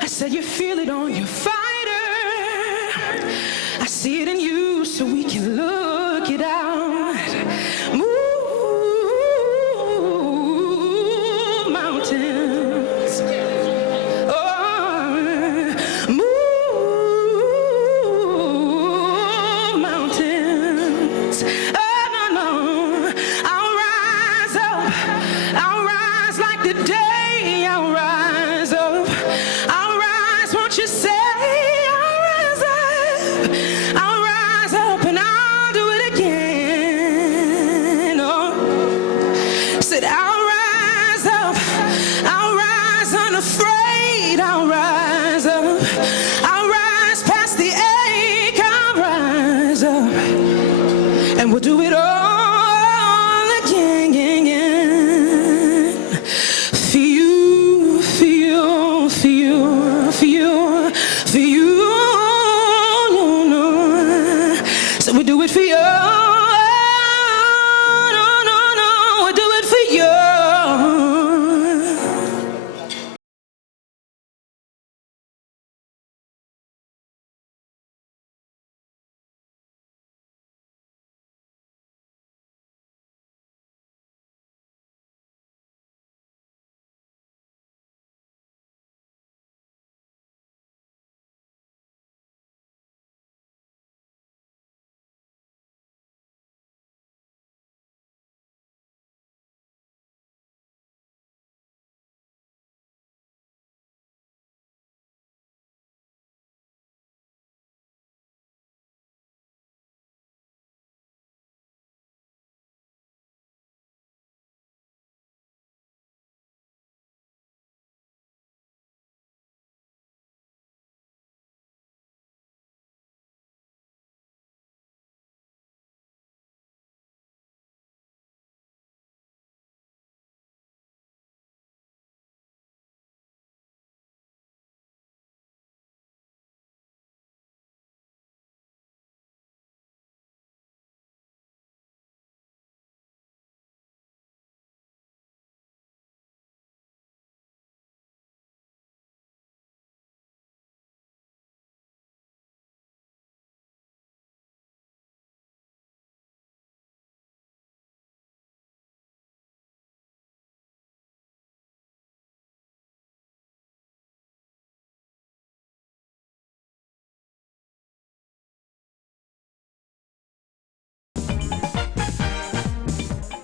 I said you feel it on your fighter. I see it in you, so we can look it out. Move mountains. Oh, move mountains. Oh, no, no. I'll rise up. I'll rise like the day. I'll rise up. I'll rise, won't you say? I'll rise up. I'll rise up and I'll do it again. Oh, said I'll rise up. I'll rise unafraid. I'll rise up. I'll rise past the ache. I'll rise up. And we'll do it all again. For you, for you, for you, for you, for you. No. So we do it for you. No. We do it for you.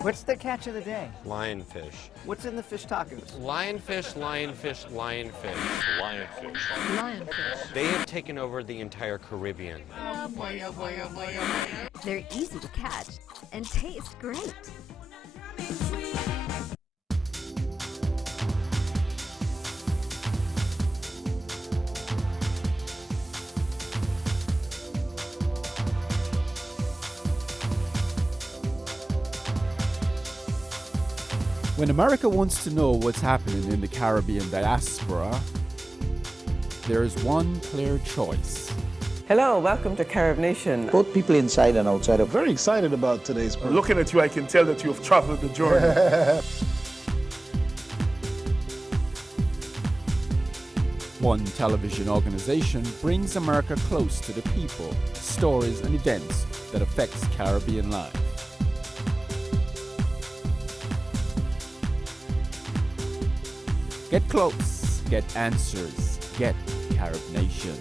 What's the catch of the day? Lionfish. What's in the fish tacos? Lionfish, lionfish, lionfish. Lionfish. Lionfish. They have taken over the entire Caribbean. They're easy to catch and taste great. When America wants to know what's happening in the Caribbean diaspora, there is one clear choice. Hello, welcome to Carib Nation. Both people inside and outside are very excited about today's program. Looking at you, I can tell that you have traveled the journey. One television organization brings America close to the people, stories, and events that affects Caribbean life. Get close, get answers, get Carib Nation.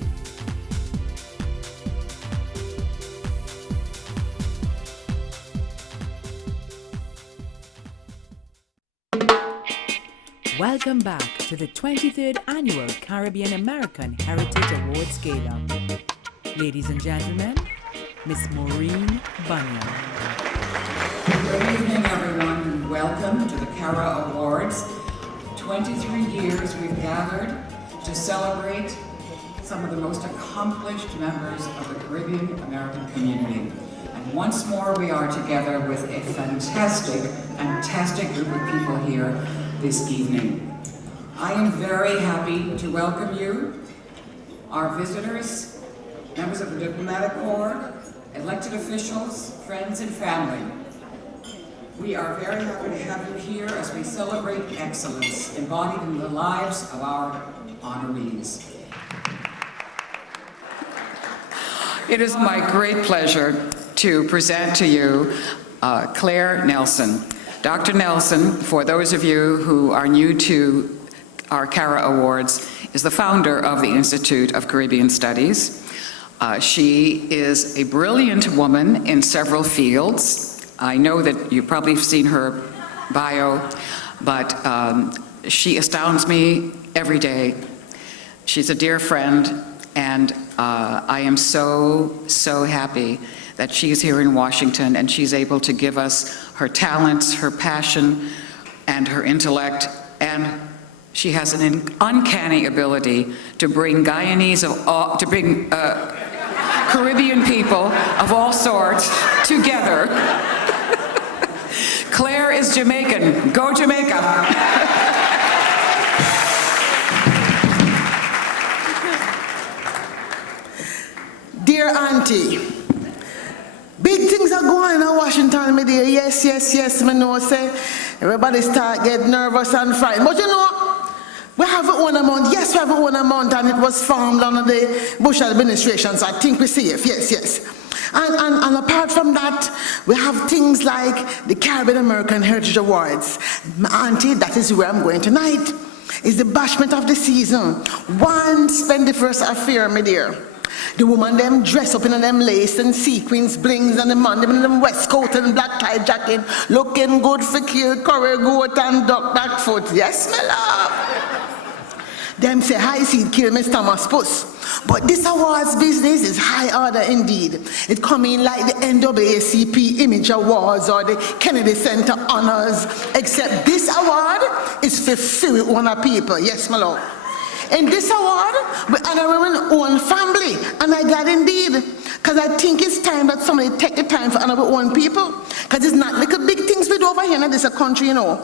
Welcome back to the 23rd Annual Caribbean American Heritage Awards Gala. Ladies and gentlemen, Miss Maureen Bunyan. Good evening, everyone, and welcome to the CARAH Awards. 23 years we've gathered to celebrate some of the most accomplished members of the Caribbean American community. And once more we are together with a fantastic group of people here this evening. I am very happy to welcome you, our visitors, members of the Diplomatic Corps, elected officials, friends and family. We are very happy to have you here as we celebrate excellence embodied in the lives of our honorees. It is my great pleasure to present to you Claire Nelson. Dr. Nelson, for those of you who are new to our CARAH Awards, is the founder of the Institute of Caribbean Studies. She is a brilliant woman in several fields. I know that you've probably seen her bio, but she astounds me every day. She's a dear friend, and I am so, so happy that she's here in Washington and she's able to give us her talents, her passion, and her intellect, and she has an uncanny ability to bring Guyanese Caribbean people of all sorts together. Claire is Jamaican. Go Jamaica! Dear Auntie, big things are going on in Washington, my dear. Yes, I know, say, everybody start get nervous and frightened. But you know, we have our own amount. Yes, we have our own amount, and it was formed under the Bush administration, so I think we're safe. Yes. And apart from that, we have things like the Caribbean American Heritage Awards. Auntie, that is where I'm going tonight. It's the bashment of the season. One splendiferous affair, my dear. The woman them dress up in them lace and sequins, blings, and the man them in them waistcoat and black tie jacket, looking good for kill, curry goat and duck back foot. Yes, my love. Them say high seed kill Mr. Thomas Puss. But this awards business is high order indeed. It come in like the NAACP Image Awards or the Kennedy Center Honors, except this award is for few one of people. Yes, my love. In this award, we honor our own family, and I'm glad indeed, because I think it's time that somebody take the time for honor our own people, because it's not little big things we do over here in this country, you know.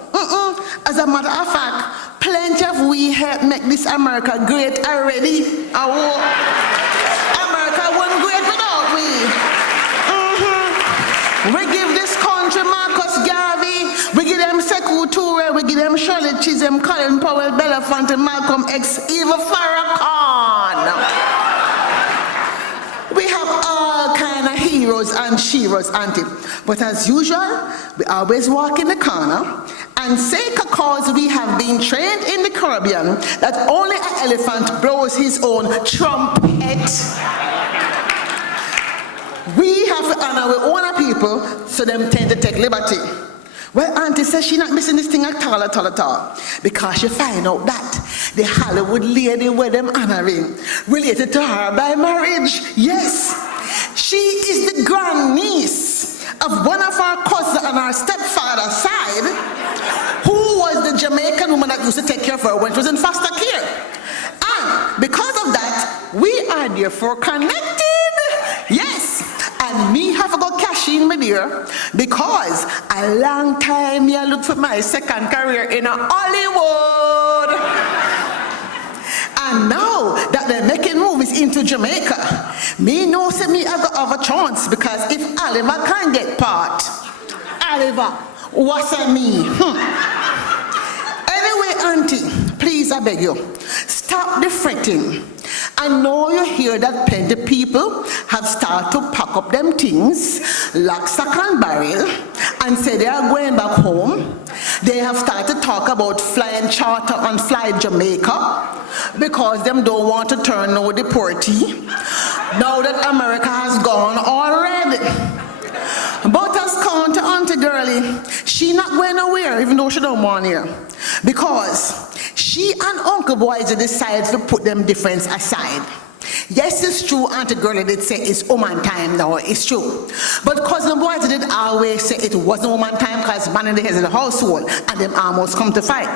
As a matter of fact, plenty of we help make this America great already. America wasn't great without we. We give this country Marcus Garvey, we give them Sekou Toure, we give them Shirley Chisholm, Colin Powell, Belafonte, Malcolm X, Eva Farrakhan. We have all kind of heroes and sheroes, auntie. But as usual, we always walk in the corner and say because we have been trained in the Caribbean that only an elephant blows his own trumpet. We have to honor our own people, so them tend to take liberty. Well, auntie says she's not missing this thing at all, because she find out that the Hollywood lady where them honoring related to her by marriage. Yes, she is the grandniece of one of our cousins on our stepfather's side, who was the Jamaican woman that used to take care of her when she was in foster care. And because of that, we are therefore connected. Yes. And me have to go cash in, my dear, because a long time I look for my second career in Hollywood. And now that they're making movies into Jamaica, me know say me have a chance, because if Oliver can get part, Oliver, what's I mean? Anyway, auntie, please I beg you, stop the fretting. I know you hear that plenty people have started to pack up them things, lock, stock and barrel, and say they are going back home. They have started to talk about flying charter and fly Jamaica because them don't want to turn no deportee. Now that America has gone already. But as count to Auntie Girlie, she not going nowhere even though she don't want here. Because she and Uncle Boyz decided to put them difference aside. Yes, it's true, Auntie Girlie did say it's woman time now, it's true. But Cousin Boyz did always say it wasn't woman time because man in the heads of the household and them almost come to fight.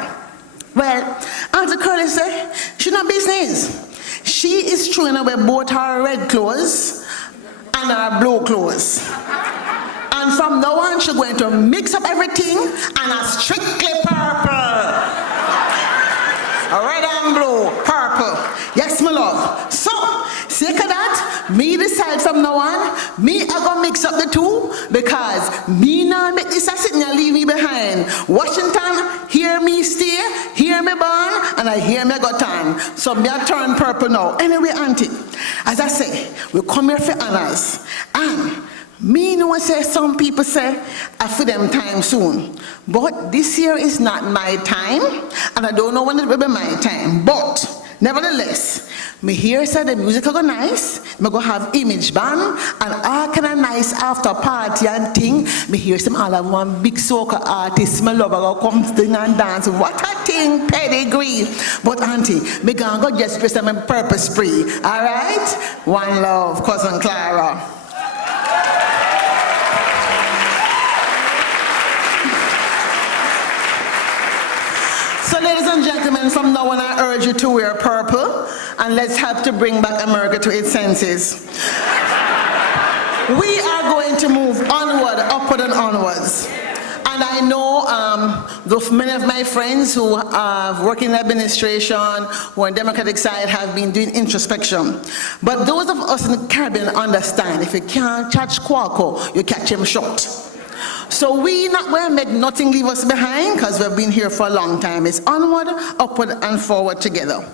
Well, Auntie Girlie say she not business. She is true in wear both her red clothes and her blue clothes. And from now on, she's going to mix up everything and a strictly purple. Red and blue, purple. Yes, my love. So, sake of that, me decide from now on, me I gonna mix up the two, because me now make this a sitting and leave me behind. Washington, hear me stay, hear me born, and I hear me got on. So me I turn purple now. Anyway, auntie, as I say, we come here for honors. And me know say some people say I for them time soon. But this year is not my time, and I don't know when it will be my time. But nevertheless, me hear say the music will go nice, me go have image band, and all kind of nice after party and thing. Me hear some all of one big soca artist, me love go come sing and dance. What a thing, pedigree. But auntie, me gonna go just dress them in purple spree. Alright? One love, cousin Clara. So ladies and gentlemen, from now on I urge you to wear purple, and let's help to bring back America to its senses. We are going to move onward, upward and onwards. And I know many of my friends who work in administration, who are on the Democratic side, have been doing introspection. But those of us in the Caribbean understand, if you can't catch Quaco, you catch him short. So we not going to make nothing leave us behind, because we've been here for a long time. It's onward, upward, and forward together.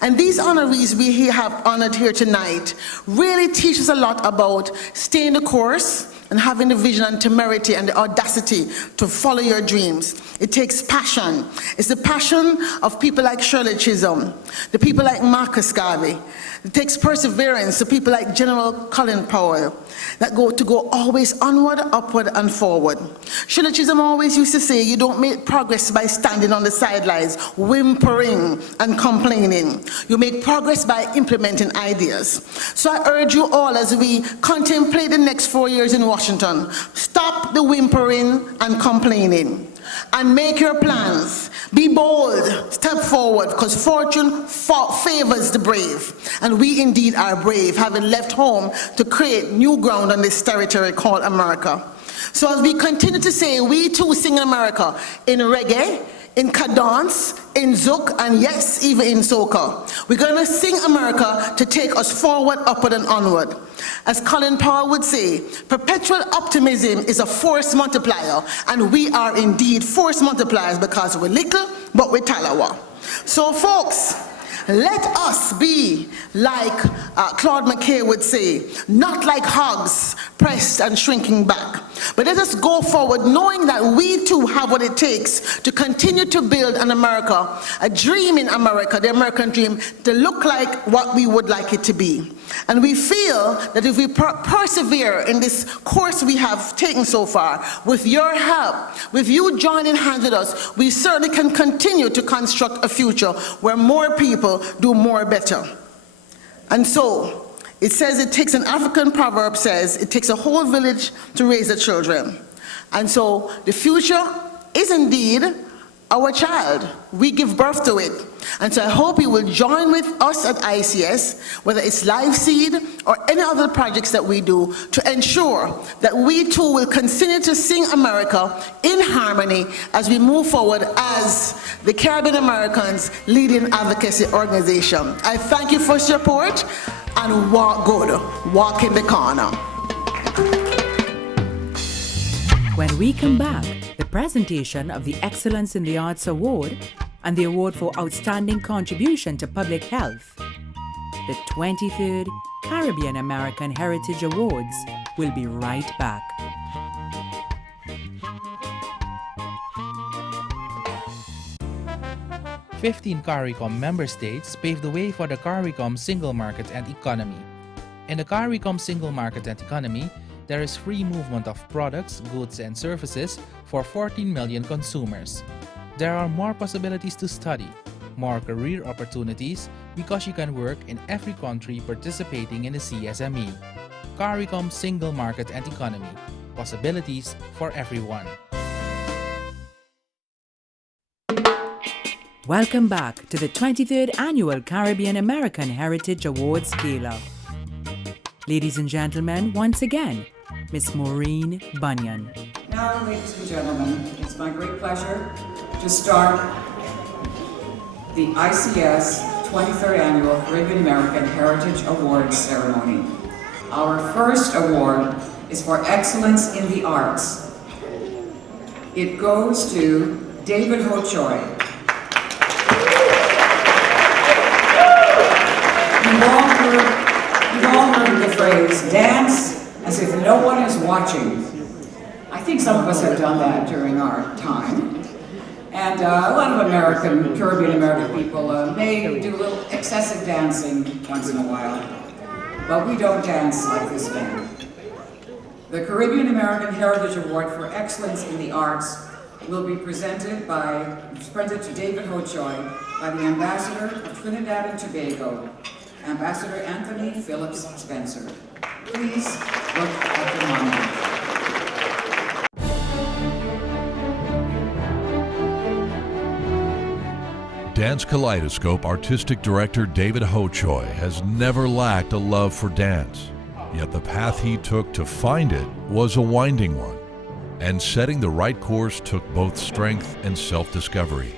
And these honorees we have honored here tonight really teach us a lot about staying the course and having the vision and temerity and the audacity to follow your dreams. It takes passion. It's the passion of people like Shirley Chisholm, the people like Marcus Garvey. It takes perseverance to people like General Colin Powell that go always onward, upward, and forward. Shirley Chisholm always used to say, you don't make progress by standing on the sidelines, whimpering and complaining. You make progress by implementing ideas. So I urge you all, as we contemplate the next 4 years in Washington, stop the whimpering and complaining and make your plans. Be bold, step forward, because fortune favors the brave. And we indeed are brave, having left home to create new ground on this territory called America. So as we continue to say, we too sing in America, in reggae, in cadence, in zouk, and yes, even in soca. We're going to sing America to take us forward, upward, and onward. As Colin Powell would say, perpetual optimism is a force multiplier, and we are indeed force multipliers because we're little, but we're talawa. So folks, let us be like Claude McKay would say, not like hogs pressed and shrinking back. But let us go forward knowing that we too have what it takes to continue to build an America, a dream in America, the American dream, to look like what we would like it to be. And we feel that if we persevere in this course we have taken so far, with your help, with you joining hands with us, we certainly can continue to construct a future where more people do more better. And so, it says it takes, an African proverb says, it takes a whole village to raise the children. And so, the future is indeed our child. We give birth to it. And so I hope you will join with us at ICS, whether it's Live Seed or any other projects that we do, to ensure that we too will continue to sing America in harmony as we move forward as the Caribbean Americans leading advocacy organization. I thank you for your support, and walk good, walk in the corner. When we come back, the presentation of the Excellence in the Arts Award and the Award for Outstanding Contribution to Public Health. The 23rd Caribbean American Heritage Awards will be right back. "15 CARICOM member states paved the way for the CARICOM single market and economy. In the CARICOM single market and economy, there is free movement of products, goods, and services for 14 million consumers. There are more possibilities to study, more career opportunities, because you can work in every country participating in the CSME. CARICOM Single Market and Economy. Possibilities for everyone." Welcome back to the 23rd Annual Caribbean American Heritage Awards Gala. Ladies and gentlemen, once again, Miss Maureen Bunyan. Now, ladies and gentlemen, it's my great pleasure to start the ICS 23rd Annual Caribbean American Heritage Awards ceremony. Our first award is for excellence in the arts. It goes to David Ho Choi. You've all heard the phrase, dance as if no one is watching. I think some of us have done that during our time. And a lot of Caribbean American people may do a little excessive dancing once in a while, but we don't dance like this band. The Caribbean American Heritage Award for Excellence in the Arts will be presented to David Ho Choi by the Ambassador of Trinidad and Tobago, Ambassador Anthony Phillips Spencer. Please look at the monument. Dance Kaleidoscope Artistic Director David Ho Choi has never lacked a love for dance, yet the path he took to find it was a winding one, and setting the right course took both strength and self-discovery.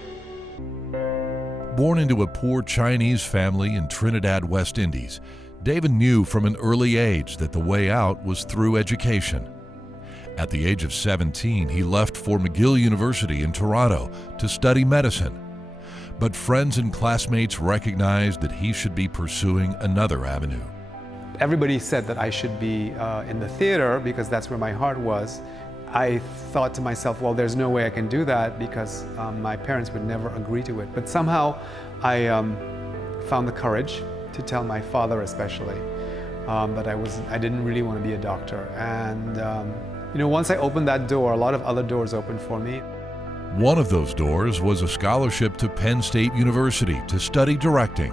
Born into a poor Chinese family in Trinidad, West Indies, David knew from an early age that the way out was through education. At the age of 17, he left for McGill University in Toronto to study medicine. But friends and classmates recognized that he should be pursuing another avenue. Everybody said that I should be in the theater because that's where my heart was. I thought to myself, well, there's no way I can do that because my parents would never agree to it. But somehow I found the courage to tell my father especially that I didn't really want to be a doctor. And once I opened that door, a lot of other doors opened for me. One of those doors was a scholarship to Penn State University to study directing,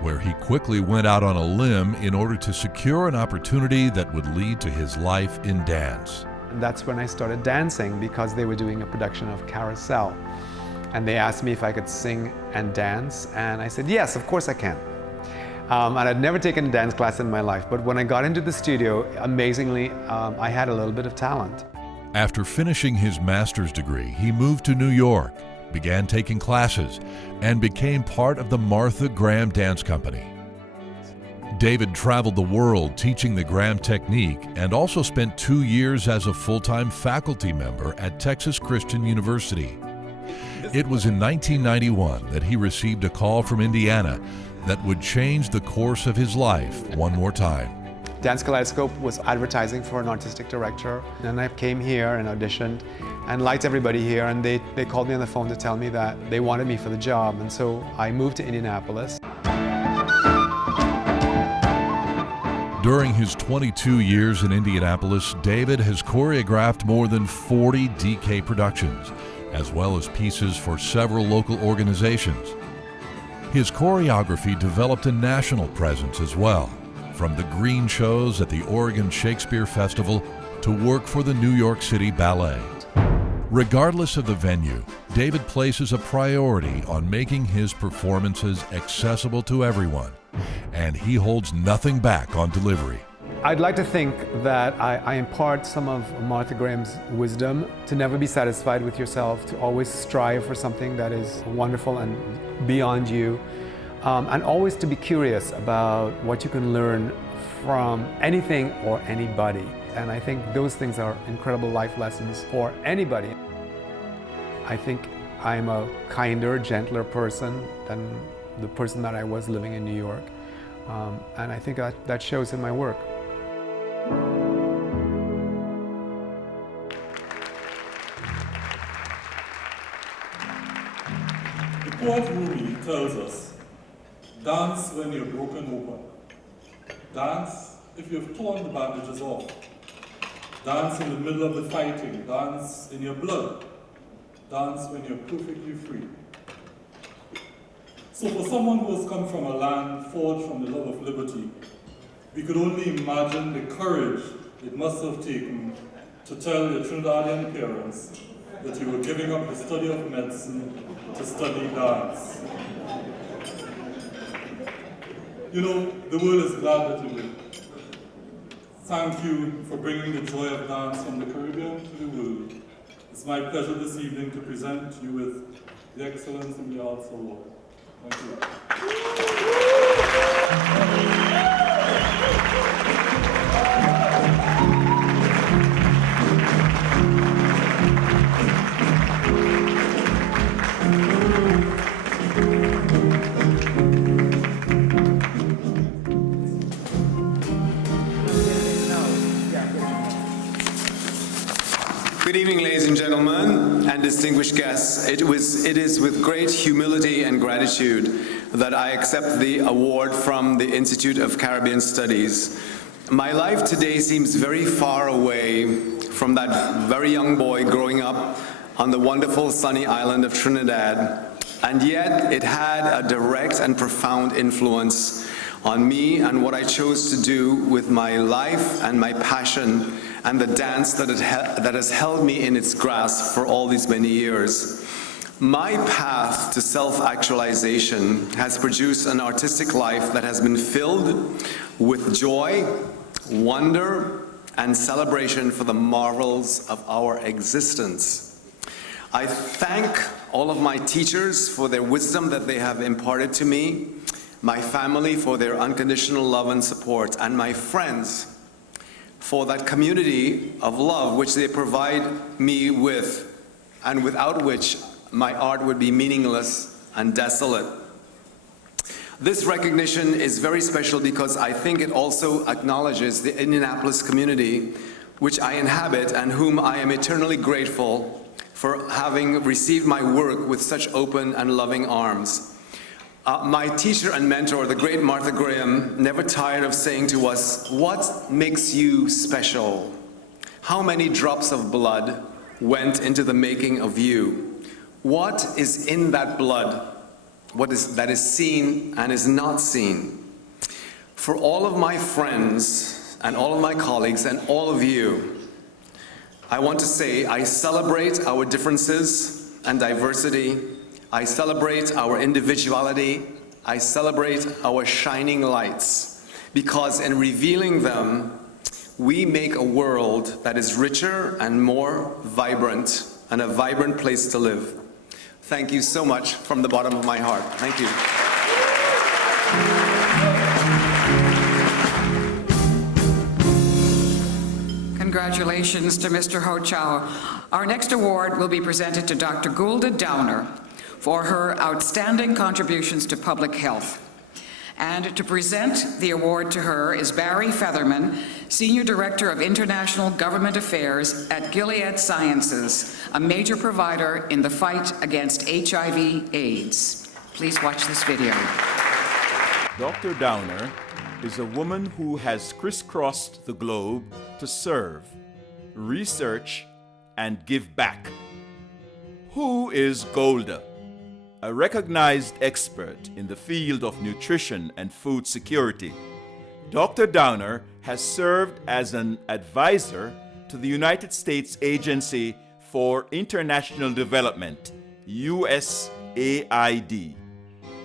where he quickly went out on a limb in order to secure an opportunity that would lead to his life in dance. And that's when I started dancing because they were doing a production of Carousel. And they asked me if I could sing and dance, and I said, yes, of course I can. And I'd never taken a dance class in my life, but when I got into the studio, amazingly, I had a little bit of talent. After finishing his master's degree, he moved to New York, began taking classes, and became part of the Martha Graham Dance Company. David traveled the world teaching the Graham technique and also spent 2 years as a full-time faculty member at Texas Christian University. It was in 1991 that he received a call from Indiana that would change the course of his life one more time. Dance Kaleidoscope was advertising for an artistic director, and I came here and auditioned and liked everybody here, and they called me on the phone to tell me that they wanted me for the job, and so I moved to Indianapolis. During his 22 years in Indianapolis, David has choreographed more than 40 DK productions, as well as pieces for several local organizations. His choreography developed a national presence as well, from the green shows at the Oregon Shakespeare Festival to work for the New York City Ballet. Regardless of the venue, David places a priority on making his performances accessible to everyone, and he holds nothing back on delivery. I'd like to think that I impart some of Martha Graham's wisdom to never be satisfied with yourself, to always strive for something that is wonderful and beyond you, and always to be curious about what you can learn from anything or anybody. And I think those things are incredible life lessons for anybody. I think I'm a kinder, gentler person than the person that I was living in New York. And I think that shows in my work. The poet Rumi tells us, dance when you're broken open. Dance if you've torn the bandages off. Dance in the middle of the fighting. Dance in your blood. Dance when you're perfectly free. So for someone who has come from a land forged from the love of liberty, we could only imagine the courage it must have taken to tell your Trinidadian parents that you were giving up the study of medicine to study dance. You know, the world is glad that you did. Thank you for bringing the joy of dance from the Caribbean to the world. It's my pleasure this evening to present you with the Excellence in the Arts Award. Thank you. distinguished guests, it is with great humility and gratitude that I accept the award from the Institute of Caribbean Studies. My life today seems very far away from that very young boy growing up on the wonderful sunny island of Trinidad, and yet it had a direct and profound influence on me and what I chose to do with my life and my passion and the dance that has held me in its grasp for all these many years. My path to self-actualization has produced an artistic life that has been filled with joy, wonder, and celebration for the marvels of our existence. I thank all of my teachers for their wisdom that they have imparted to me, my family for their unconditional love and support, and my friends for that community of love which they provide me with, and without which my art would be meaningless and desolate. This recognition is very special because I think it also acknowledges the Indianapolis community which I inhabit and whom I am eternally grateful for having received my work with such open and loving arms. My teacher and mentor, the great Martha Graham, never tired of saying to us, "What makes you special? How many drops of blood went into the making of you? What is in that blood? That is seen and is not seen?" For all of my friends and all of my colleagues and all of you, I want to say I celebrate our differences and diversity. I celebrate our individuality. I celebrate our shining lights, because in revealing them, we make a world that is richer and more vibrant, and a vibrant place to live. Thank you so much from the bottom of my heart. Thank you. Congratulations to Mr. Ho Chow. Our next award will be presented to Dr. Goulda Downer for her outstanding contributions to public health. And to present the award to her is Barry Featherman, Senior Director of International Government Affairs at Gilead Sciences, a major provider in the fight against HIV/AIDS. Please watch this video. Dr. Downer is a woman who has crisscrossed the globe to serve, research, and give back. Who is Golda? A recognized expert in the field of nutrition and food security, Dr. Downer has served as an advisor to the United States Agency for International Development, USAID,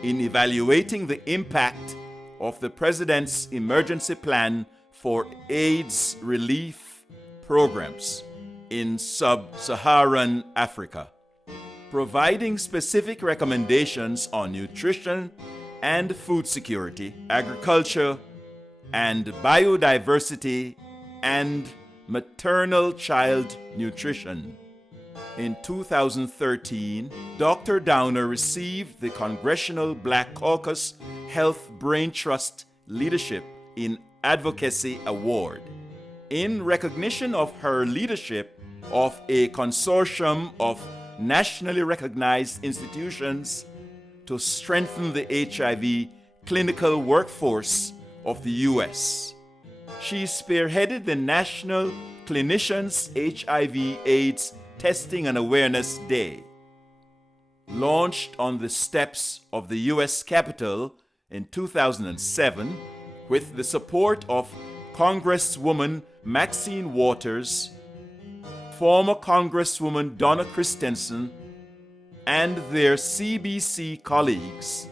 in evaluating the impact of the President's Emergency Plan for AIDS Relief Programs in Sub-Saharan Africa, providing specific recommendations on nutrition and food security, agriculture and biodiversity, and maternal child nutrition. In 2013, Dr. Downer received the Congressional Black Caucus Health Brain Trust Leadership in Advocacy Award, in recognition of her leadership of a consortium of nationally recognized institutions to strengthen the HIV clinical workforce of the U.S. She spearheaded the National Clinicians HIV/AIDS Testing and Awareness Day, launched on the steps of the U.S. Capitol in 2007 with the support of Congresswoman Maxine Waters, former Congresswoman Donna Christensen, and their CBC colleagues.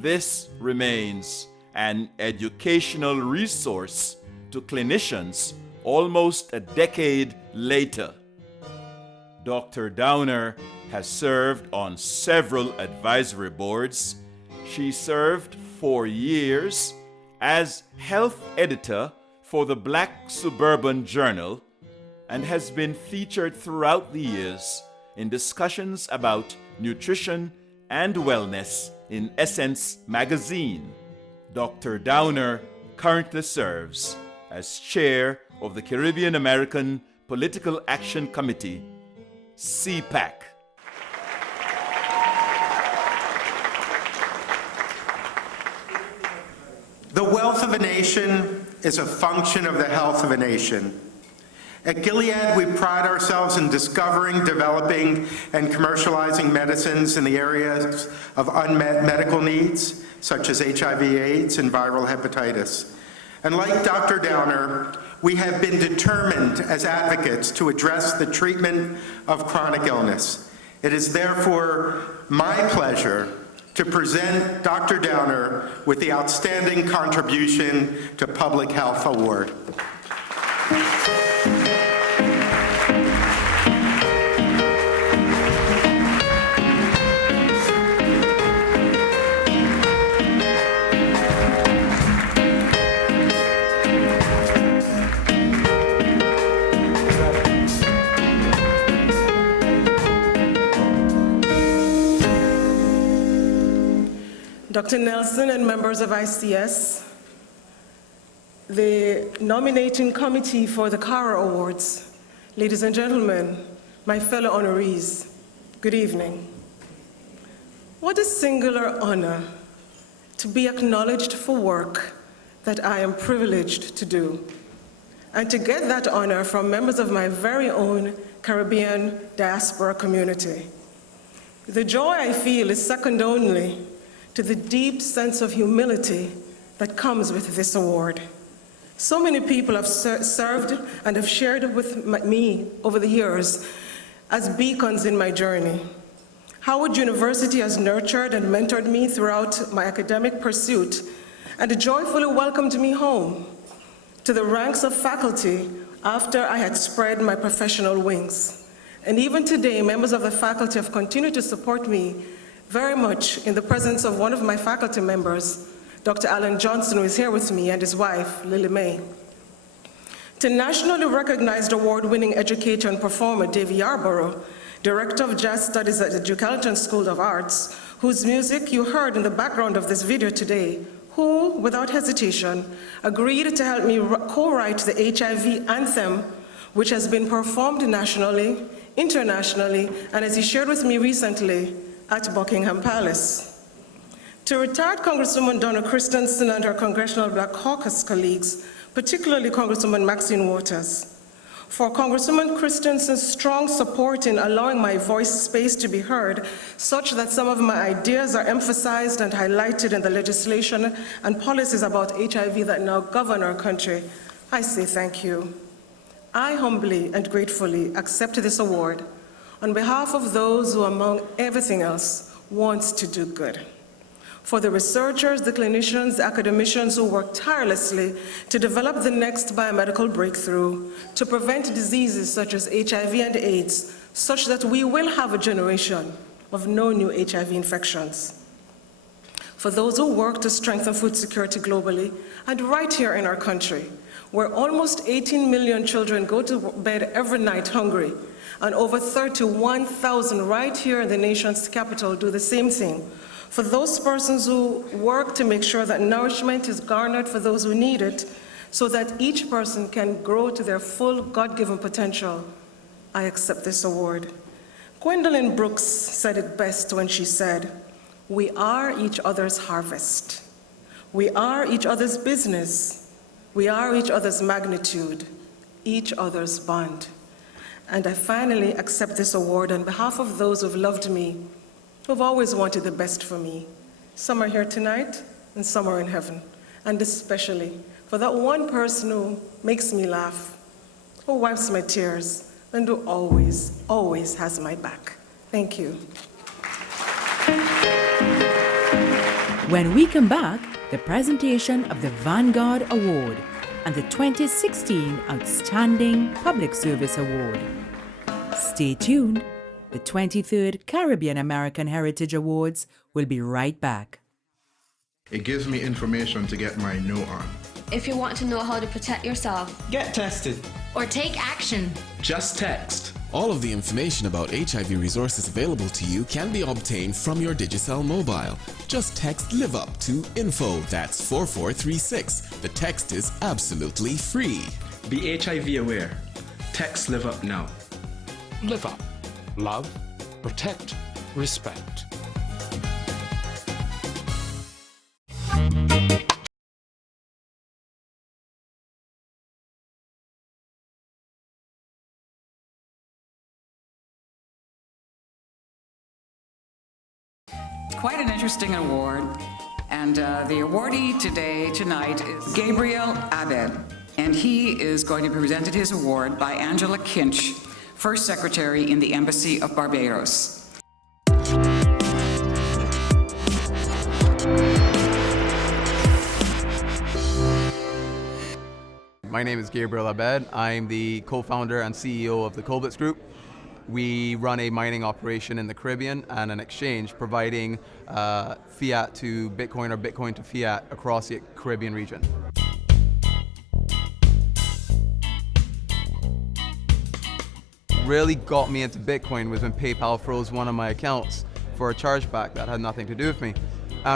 This remains an educational resource to clinicians almost a decade later. Dr. Downer has served on several advisory boards. She served 4 years as health editor for the Black Suburban Journal and has been featured throughout the years in discussions about nutrition and wellness in Essence magazine. Dr. Downer currently serves as chair of the Caribbean American Political Action Committee, CPAC. The wealth of a nation is a function of the health of a nation. At Gilead, we pride ourselves in discovering, developing, and commercializing medicines in the areas of unmet medical needs, such as HIV/AIDS and viral hepatitis. And like Dr. Downer, we have been determined as advocates to address the treatment of chronic illness. It is therefore my pleasure to present Dr. Downer with the Outstanding Contribution to Public Health Award. Dr. Nelson and members of ICS, the nominating committee for the CARAH Awards, ladies and gentlemen, my fellow honorees, good evening. What a singular honor to be acknowledged for work that I am privileged to do, and to get that honor from members of my very own Caribbean diaspora community. The joy I feel is second only to the deep sense of humility that comes with this award. So many people have served and have shared with me over the years as beacons in my journey. Howard University has nurtured and mentored me throughout my academic pursuit and joyfully welcomed me home to the ranks of faculty after I had spread my professional wings. And even today, members of the faculty have continued to support me very much in the presence of one of my faculty members, Dr. Alan Johnson, who is here with me, and his wife, Lily May. To nationally recognized award-winning educator and performer Dave Yarborough, Director of Jazz Studies at the Duke Ellington School of Arts, whose music you heard in the background of this video today, who, without hesitation, agreed to help me co-write the HIV anthem, which has been performed nationally, internationally, and as he shared with me recently, at Buckingham Palace. To retired Congresswoman Donna Christensen and her Congressional Black Caucus colleagues, particularly Congresswoman Maxine Waters, for Congresswoman Christensen's strong support in allowing my voice space to be heard, such that some of my ideas are emphasized and highlighted in the legislation and policies about HIV that now govern our country, I say thank you. I humbly and gratefully accept this award on behalf of those who, among everything else, wants to do good. For the researchers, the clinicians, the academicians who work tirelessly to develop the next biomedical breakthrough to prevent diseases such as HIV and AIDS, such that we will have a generation of no new HIV infections. For those who work to strengthen food security globally and right here in our country, where almost 18 million children go to bed every night hungry, and over 31,000 right here in the nation's capital do the same thing. For those persons who work to make sure that nourishment is garnered for those who need it, so that each person can grow to their full God-given potential, I accept this award. Gwendolyn Brooks said it best when she said, "We are each other's harvest. We are each other's business. We are each other's magnitude, each other's bond." And I finally accept this award on behalf of those who've loved me, who've always wanted the best for me. Some are here tonight, and some are in heaven. And especially for that one person who makes me laugh, who wipes my tears, and who always, always has my back. Thank you. When we come back, the presentation of the Vanguard Award and the 2016 Outstanding Public Service Award. Stay tuned. The 23rd Caribbean American Heritage Awards will be right back. It gives me information to get my no on. If you want to know how to protect yourself, get tested, or take action, just text. All of the information about HIV resources available to you can be obtained from your Digicel mobile. Just text Live Up to info, that's 4436. The text is absolutely free. Be HIV aware. Text Live Up now. Live Up. Love, protect, respect. quite an interesting award, and the awardee tonight is Gabriel Abed, and he is going to be presented his award by Angela Kinch, First Secretary in the Embassy of Barbados. My name is Gabriel Abed. I'm the co-founder and CEO of the Colbitz Group. We run a mining operation in the Caribbean and an exchange providing fiat to Bitcoin or Bitcoin to fiat across the Caribbean region. Really got me into Bitcoin was when PayPal froze one of my accounts for a chargeback that had nothing to do with me.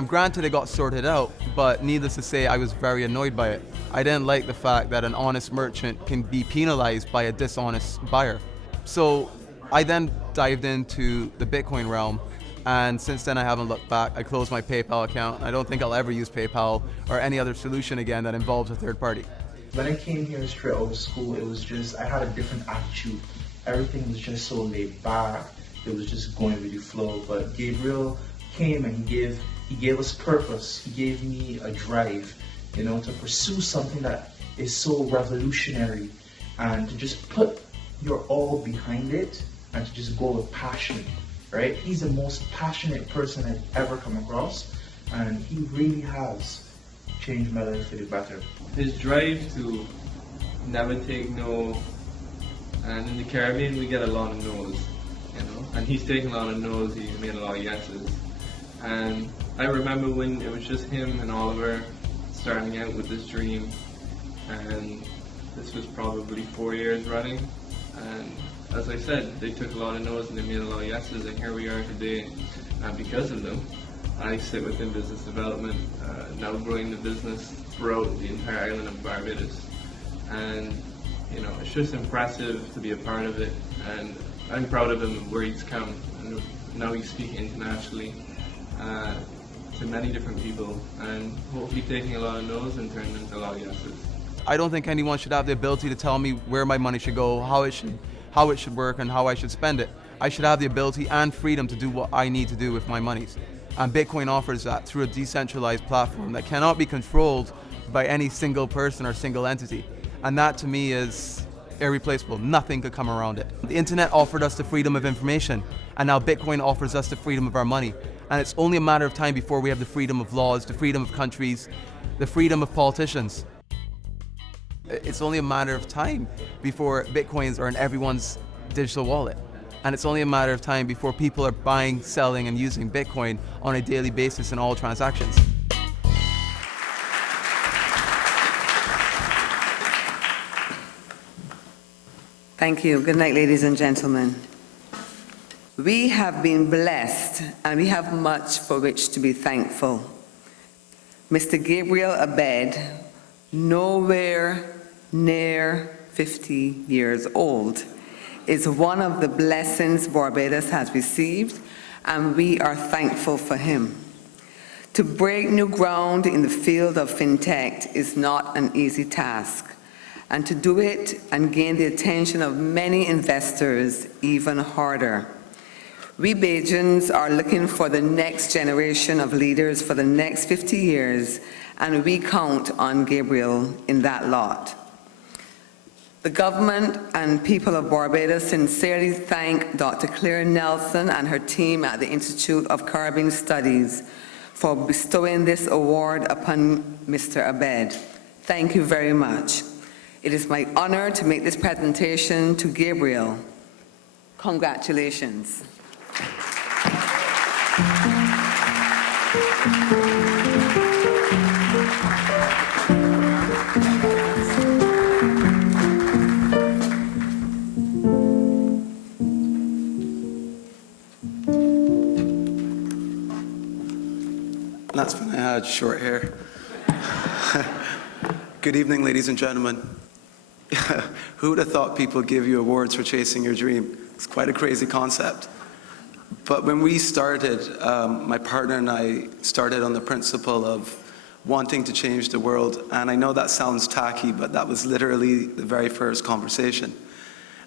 Granted, it got sorted out, but needless to say, I was very annoyed by it. I didn't like the fact that an honest merchant can be penalized by a dishonest buyer. So I then dived into the Bitcoin realm, and since then I haven't looked back. I closed my PayPal account. I don't think I'll ever use PayPal or any other solution again that involves a third party. When I came here straight out of school, it was just, I had a different attitude. Everything was just so laid back. It was just going with the flow. But Gabriel came and he gave us purpose. He gave me a drive, you know, to pursue something that is so revolutionary and to just put your all behind it and to just go with passion, right? He's the most passionate person I've ever come across, and he really has changed my life for the better. His drive to never take no, and in the Caribbean we get a lot of no's, you know, and he's taken a lot of no's, he's made a lot of yeses. And I remember when it was just him and Oliver starting out with this dream, and this was probably 4 years running, and as I said, they took a lot of no's and they made a lot of yeses, and here we are today, and because of them, I sit within business development, now growing the business throughout the entire island of Barbados, and you know, it's just impressive to be a part of it, and I'm proud of him where he's come, and now he's speaking internationally to many different people, and hopefully taking a lot of no's and turning into a lot of yeses. I don't think anyone should have the ability to tell me where my money should go, how it should work, and how I should spend it. I should have the ability and freedom to do what I need to do with my monies. And Bitcoin offers that through a decentralized platform that cannot be controlled by any single person or single entity. And that to me is irreplaceable. Nothing could come around it. The internet offered us the freedom of information, and now Bitcoin offers us the freedom of our money. And it's only a matter of time before we have the freedom of laws, the freedom of countries, the freedom of politicians. It's only a matter of time before Bitcoins are in everyone's digital wallet. And it's only a matter of time before people are buying, selling, and using Bitcoin on a daily basis in all transactions. Thank you. Good night, ladies and gentlemen. We have been blessed, and we have much for which to be thankful. Mr. Gabriel Abed, nowhere near 50 years old, is one of the blessings Barbados has received, and we are thankful for him. To break new ground in the field of fintech is not an easy task, and to do it and gain the attention of many investors even harder. We Bajans are looking for the next generation of leaders for the next 50 years, and we count on Gabriel in that lot. The government and people of Barbados sincerely thank Dr. Claire Nelson and her team at the Institute of Caribbean Studies for bestowing this award upon Mr. Abed. Thank you very much. It is my honor to make this presentation to Gabriel. Congratulations. That's when I had short hair. Good evening, ladies and gentlemen. Who would have thought people give you awards for chasing your dream? It's quite a crazy concept. But when we started, my partner and I started on the principle of wanting to change the world. And I know that sounds tacky, but that was literally the very first conversation.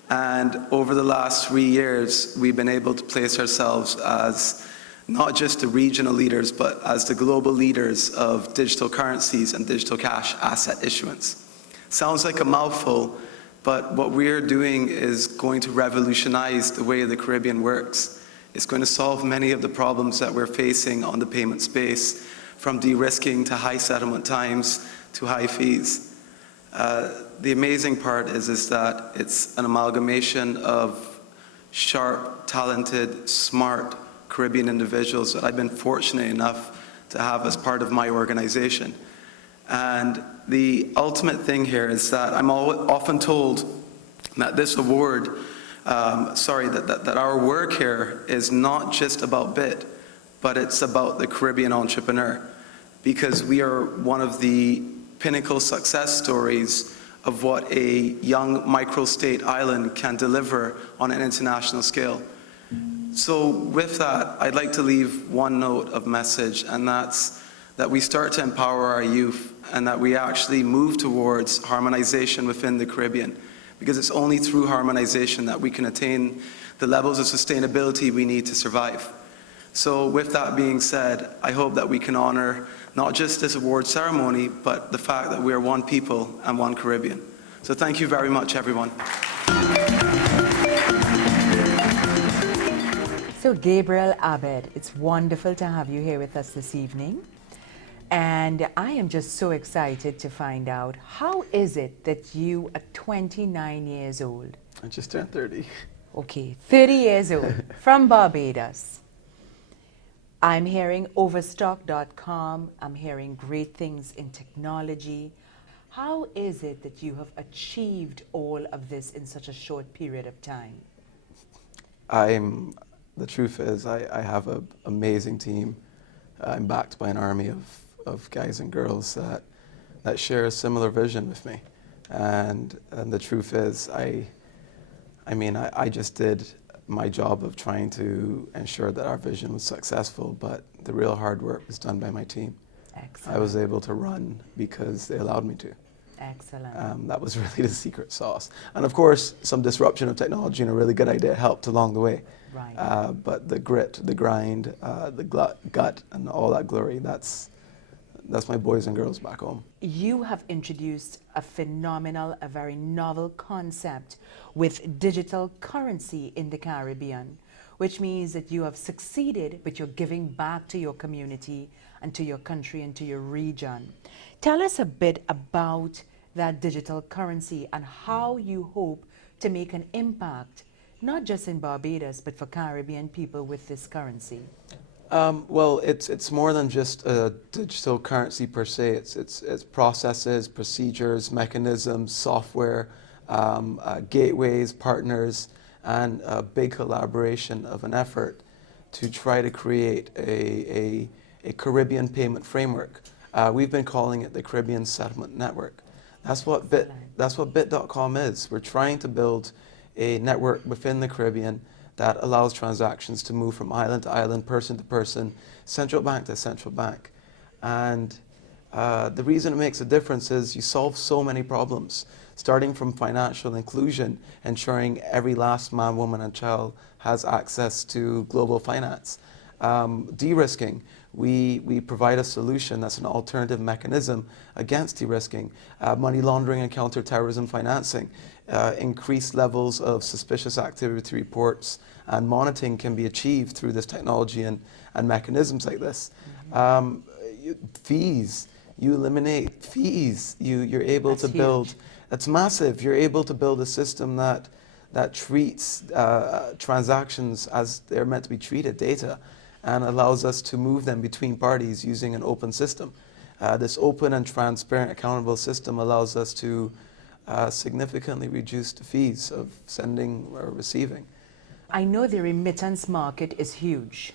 And over the last 3 years, we've been able to place ourselves as not just the regional leaders, but as the global leaders of digital currencies and digital cash asset issuance. Sounds like a mouthful, but what we're doing is going to revolutionize the way the Caribbean works. It's going to solve many of the problems that we're facing on the payment space, from de-risking to high settlement times to high fees. The amazing part is that it's an amalgamation of sharp, talented, smart Caribbean individuals that I've been fortunate enough to have as part of my organization. And the ultimate thing here is that I'm often told that this award, that our work here is not just about BIT, but it's about the Caribbean entrepreneur, because we are one of the pinnacle success stories of what a young microstate island can deliver on an international scale. So with that, I'd like to leave one note of message, and that's that we start to empower our youth and that we actually move towards harmonization within the Caribbean, because it's only through harmonization that we can attain the levels of sustainability we need to survive. So with that being said, I hope that we can honor not just this award ceremony, but the fact that we are one people and one Caribbean. So thank you very much, everyone. So Gabriel Abed, it's wonderful to have you here with us this evening. And I am just so excited to find out, how is it that you are 29 years old? I just turned 30. Okay, 30 years old, from Barbados. I'm hearing Overstock.com, I'm hearing great things in technology. How is it that you have achieved all of this in such a short period of time? The truth is, I have an amazing team. I'm backed by an army of guys and girls that share a similar vision with me. And the truth is, I just did my job of trying to ensure that our vision was successful, but the real hard work was done by my team. Excellent. I was able to run because they allowed me to. Excellent. That was really the secret sauce. And of course, some disruption of technology and a really good idea helped along the way. Right. But the grit, the grind, the gut, and all that glory, that's my boys and girls back home. You have introduced a phenomenal, a very novel concept with digital currency in the Caribbean, which means that you have succeeded, but you're giving back to your community and to your country and to your region. Tell us a bit about that digital currency and how you hope to make an impact, not just in Barbados, but for Caribbean people with this currency. Well, it's more than just a digital currency per se. It's processes, procedures, mechanisms, software, gateways, partners, and a big collaboration of an effort to try to create a Caribbean payment framework. We've been calling it the Caribbean Settlement Network. That's what bit.com is. We're trying to build a network within the Caribbean that allows transactions to move from island to island, person to person, central bank to central bank. And the reason it makes a difference is you solve so many problems, starting from financial inclusion, ensuring every last man, woman, and child has access to global finance. De-risking, we provide a solution that's an alternative mechanism against de-risking. Money laundering and counterterrorism financing. Increased levels of suspicious activity reports and monitoring can be achieved through this technology and mechanisms like this. Fees, you eliminate fees. You're able to build, that's massive. You're able to build a system that treats transactions as they're meant to be treated, data, and allows us to move them between parties using an open system. This open and transparent accountable system allows us to significantly reduce the fees of sending or receiving. I know the remittance market is huge,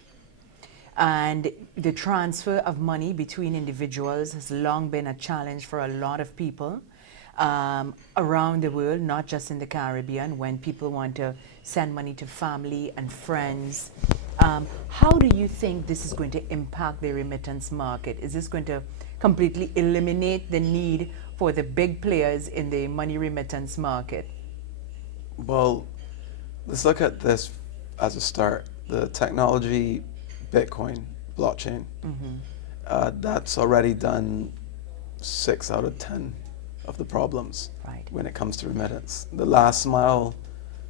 and the transfer of money between individuals has long been a challenge for a lot of people around the world, not just in the Caribbean, when people want to send money to family and friends. How do you think this is going to impact the remittance market? Is this going to completely eliminate the need for the big players in the money remittance market? Well, let's look at this as a start. The technology Bitcoin, blockchain. That's already done 6 out of 10 of the problems when it comes to remittance. The last mile,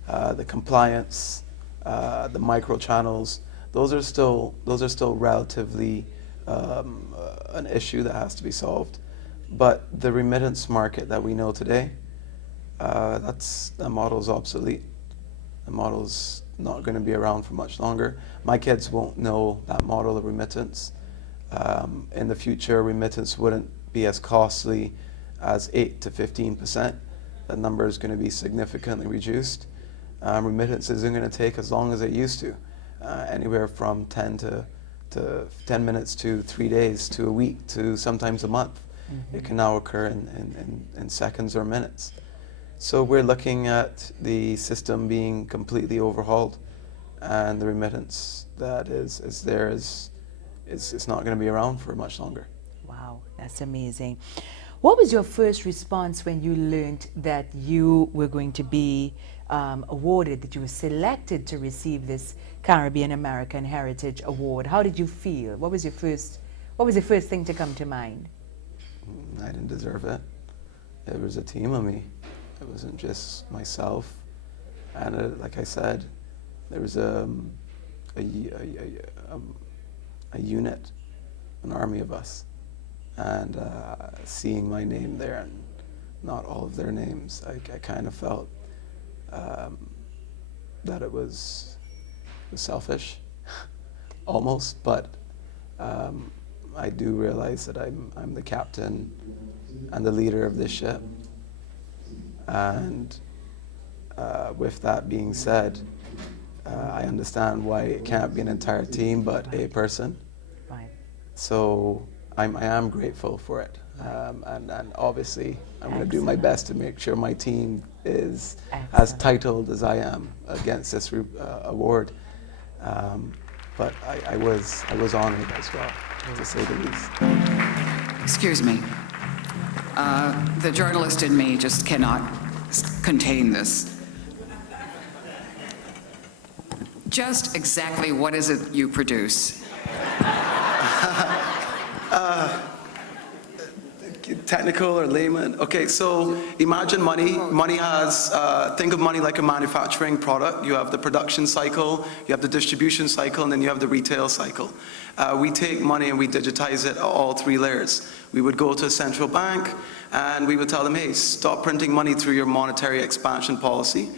the compliance, the micro channels, those are still relatively an issue that has to be solved. But the remittance market that we know today, that model's obsolete. The model's not going to be around for much longer. My kids won't know that model of remittance. In the future, remittance wouldn't be as costly as 8 to 15%. That number is going to be significantly reduced. Remittance isn't going to take as long as it used to, anywhere from 10 minutes to 3 days to a week to sometimes a month. It can now occur in seconds or minutes. So we're looking at the system being completely overhauled, and the remittance that is there is not going to be around for much longer. Wow, that's amazing. What was your first response when you learned that you were going to be awarded, that you were selected to receive this Caribbean American Heritage Award? How did you feel? What was the first thing to come to mind? I didn't deserve it. It was a team of me. It wasn't just myself. And like I said, there was a unit, an army of us. And seeing my name there and not all of their names, I kind of felt that it was selfish, almost, but I do realize that I'm the captain and the leader of this ship. And with that being said, I understand why it can't be an entire team, but a person. Right. So I am grateful for it. And obviously, I'm going to do my best to make sure my team is as titled as I am against this award. But I was honored as well, to say the least. Excuse me. The journalist in me just cannot contain this. Just exactly what is it you produce? Technical or layman? Okay, so imagine money. Money has, think of money like a manufacturing product. You have the production cycle, you have the distribution cycle, and then you have the retail cycle. We take money and we digitize it at all 3 layers. We would go to a central bank and we would tell them, hey, stop printing money through your monetary expansion policy.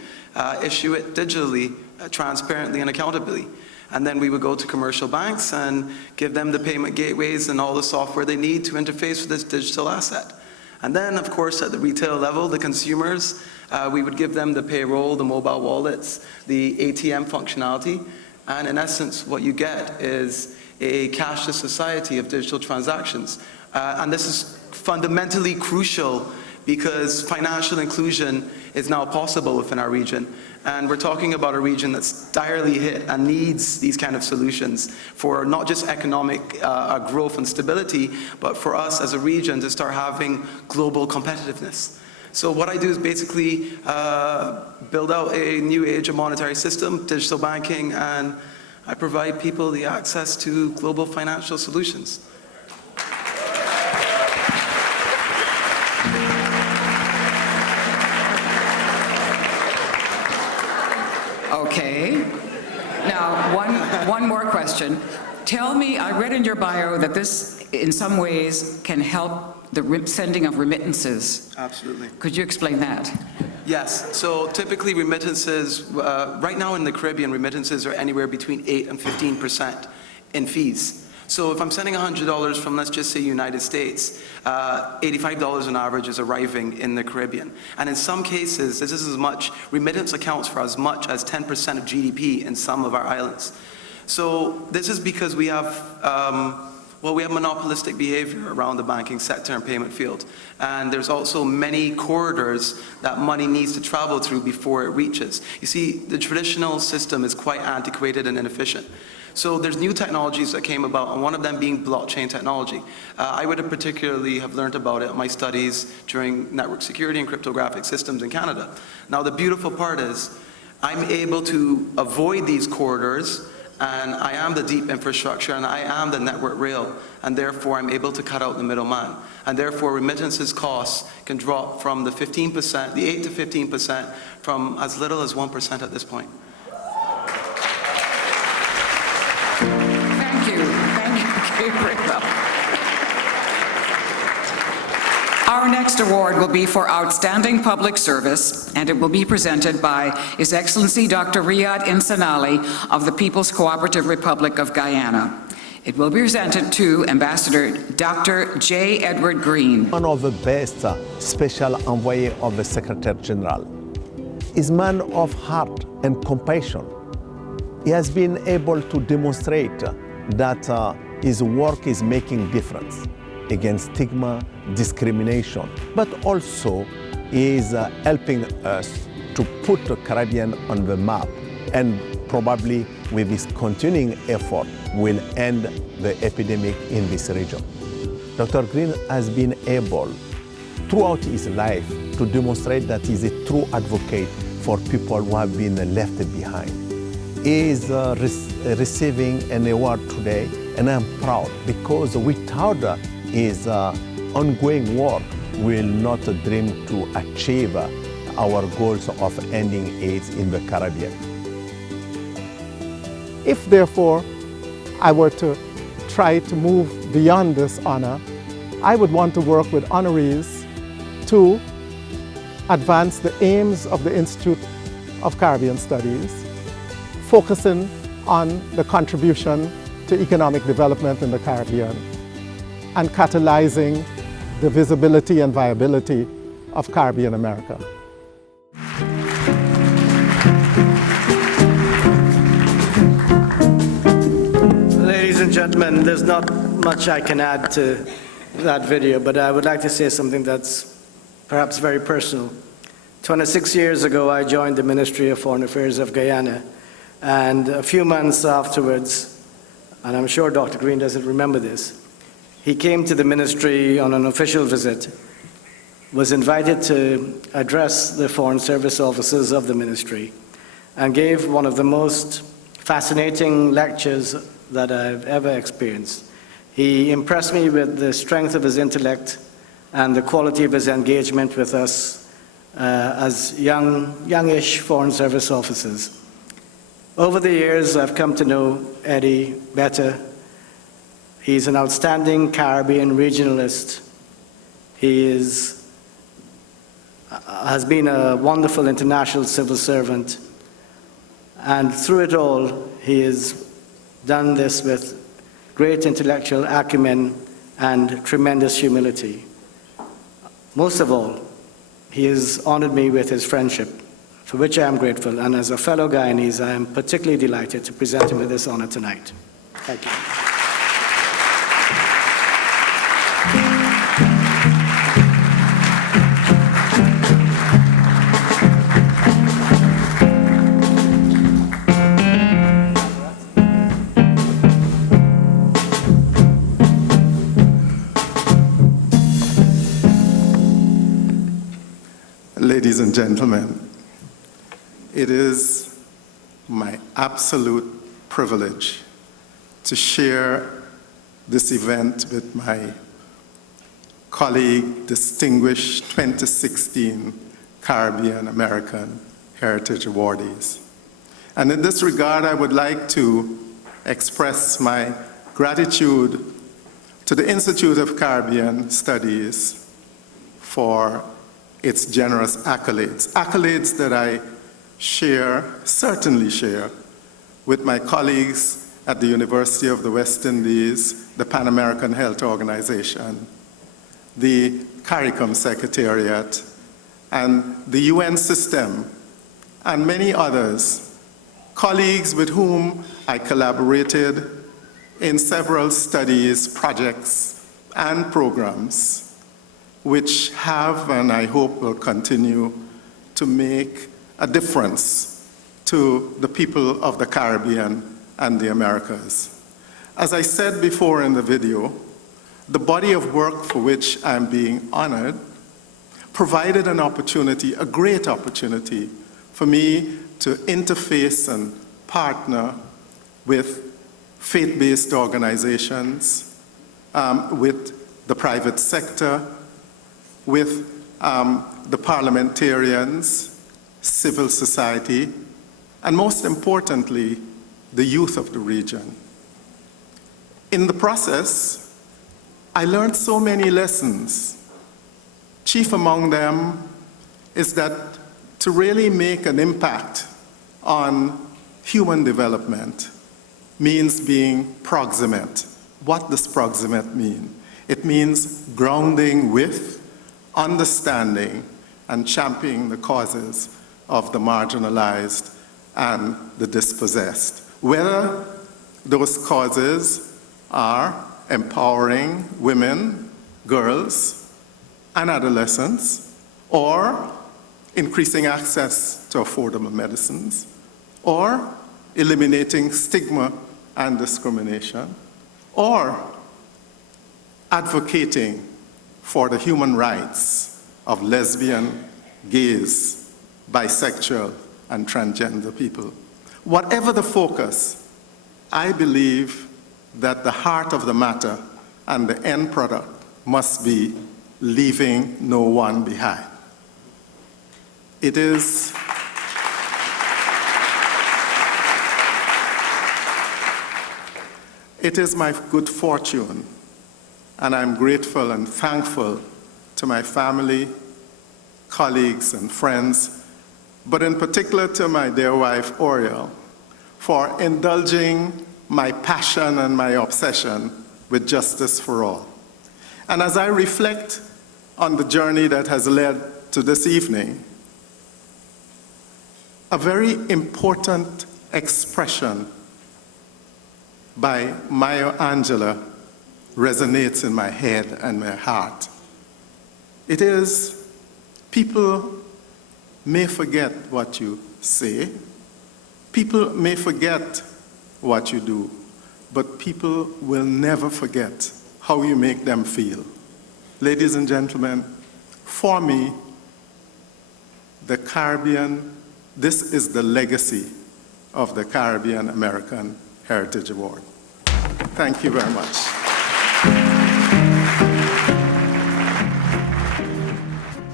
Issue it digitally, transparently, and accountably. And then we would go to commercial banks and give them the payment gateways and all the software they need to interface with this digital asset. And then, of course, at the retail level, the consumers, we would give them the payroll, the mobile wallets, the ATM functionality. And in essence, what you get is a cashless society of digital transactions. And this is fundamentally crucial because financial inclusion is now possible within our region. And we're talking about a region that's direly hit and needs these kind of solutions for not just economic growth and stability, but for us as a region to start having global competitiveness. So what I do is basically build out a new age of monetary system, digital banking, and I provide people the access to global financial solutions. Okay. Now, one more question. Tell me, I read in your bio that this, in some ways, can help the sending of remittances. Absolutely. Could you explain that? Yes. So typically remittances, right now in the Caribbean, remittances are anywhere between 8 and 15% in fees. So if I'm sending $100 from, let's just say, United States, $85 on average is arriving in the Caribbean. And in some cases, this is as much, remittance accounts for as much as 10% of GDP in some of our islands. So this is because we have, we have monopolistic behavior around the banking sector and payment field. And there's also many corridors that money needs to travel through before it reaches. You see, the traditional system is quite antiquated and inefficient. So there's new technologies that came about, and one of them being blockchain technology. I would have particularly have learned about it in my studies during network security and cryptographic systems in Canada. Now the beautiful part is I'm able to avoid these corridors and I am the deep infrastructure, and I am the network rail, and therefore I'm able to cut out the middleman. And therefore remittances costs can drop from the 15%, the 8 to 15%, from as little as 1% at this point. Thank you, Gabriel. Our next award will be for Outstanding Public Service, and it will be presented by His Excellency Dr. Riyad Insanali of the People's Cooperative Republic of Guyana. It will be presented to Ambassador Dr. J. Edward Green. One of the best special envoy of the Secretary General is man of heart and compassion. He has been able to demonstrate that his work is making difference against stigma, discrimination, but also is helping us to put the Caribbean on the map, and probably with his continuing effort will end the epidemic in this region. Dr. Green has been able throughout his life to demonstrate that he is a true advocate for people who have been left behind. He is receiving an award today, and I'm proud because without his ongoing work, we will not dream to achieve our goals of ending AIDS in the Caribbean. If, therefore, I were to try to move beyond this honor, I would want to work with honorees to advance the aims of the Institute of Caribbean Studies, focusing on the contribution to economic development in the Caribbean and catalyzing the visibility and viability of Caribbean America. Ladies and gentlemen, there's not much I can add to that video, but I would like to say something that's perhaps very personal. 26 years ago, I joined the Ministry of Foreign Affairs of Guyana, and a few months afterwards, and I'm sure Dr. Green doesn't remember this, he came to the ministry on an official visit, was invited to address the Foreign Service officers of the ministry, and gave one of the most fascinating lectures that I've ever experienced. He impressed me with the strength of his intellect and the quality of his engagement with us as youngish Foreign Service officers. Over the years, I've come to know Eddie better. He's an outstanding Caribbean regionalist. He has been a wonderful international civil servant. And through it all, he has done this with great intellectual acumen and tremendous humility. Most of all, he has honored me with his friendship, for which I am grateful. And as a fellow Guyanese, I am particularly delighted to present him with this honor tonight. Thank you. Ladies and gentlemen, it is my absolute privilege to share this event with my colleague, distinguished 2016 Caribbean American Heritage Awardees. And in this regard, I would like to express my gratitude to the Institute of Caribbean Studies for its generous accolades that I certainly share with my colleagues at the University of the West Indies, the Pan American Health Organization, the CARICOM Secretariat, and the UN system, and many others, colleagues with whom I collaborated in several studies, projects, and programs, which have, and I hope will continue, to make a difference to the people of the Caribbean and the Americas. As I said before in the video, the body of work for which I'm being honored provided an opportunity, a great opportunity, for me to interface and partner with faith-based organizations, with the private sector, with the parliamentarians, civil society, and most importantly, the youth of the region. In the process, I learned so many lessons. Chief among them is that to really make an impact on human development means being proximate. What does proximate mean? It means grounding with, understanding, and championing the causes of the marginalized and the dispossessed. Whether those causes are empowering women, girls, and adolescents, or increasing access to affordable medicines, or eliminating stigma and discrimination, or advocating for the human rights of lesbian, gays, bisexual, and transgender people. Whatever the focus, I believe that the heart of the matter and the end product must be leaving no one behind. It is my good fortune, and I'm grateful and thankful to my family, colleagues, and friends, but in particular to my dear wife, Oriel, for indulging my passion and my obsession with justice for all. And as I reflect on the journey that has led to this evening, a very important expression by Maya Angelou resonates in my head and my heart. It is, people may forget what you say, people may forget what you do, but people will never forget how you make them feel. Ladies and gentlemen, for me, the Caribbean, this is the legacy of the Caribbean American Heritage Award. Thank you very much.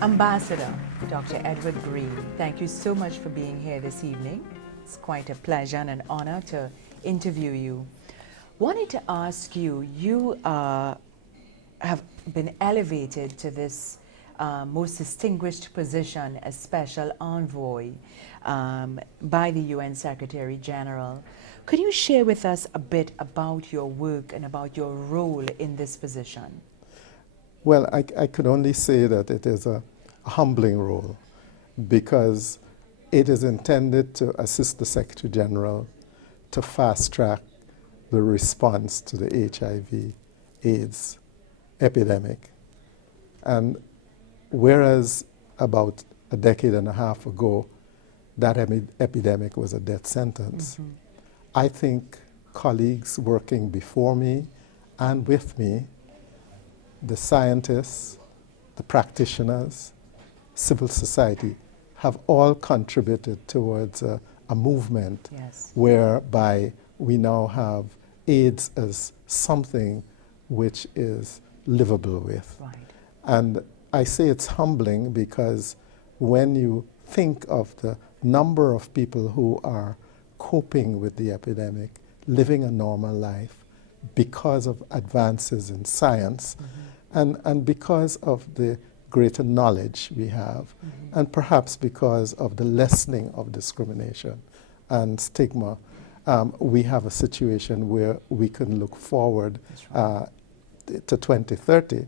Ambassador Dr. Edward Green, thank you so much for being here this evening. It's quite a pleasure and an honor to interview you. Wanted to ask you, you have been elevated to this most distinguished position as Special Envoy by the UN Secretary General. Could you share with us a bit about your work and about your role in this position? Well, I could only say that it is a humbling role because it is intended to assist the Secretary General to fast-track the response to the HIV/AIDS epidemic. And whereas about a decade and a half ago, that epidemic was a death sentence, I think colleagues working before me and with me, the scientists, the practitioners, civil society, have all contributed towards a movement whereby we now have AIDS as something which is livable with. Right. And I say it's humbling because when you think of the number of people who are coping with the epidemic, living a normal life because of advances in science, and because of the greater knowledge we have, and perhaps because of the lessening of discrimination and stigma, we have a situation where we can look forward to 2030,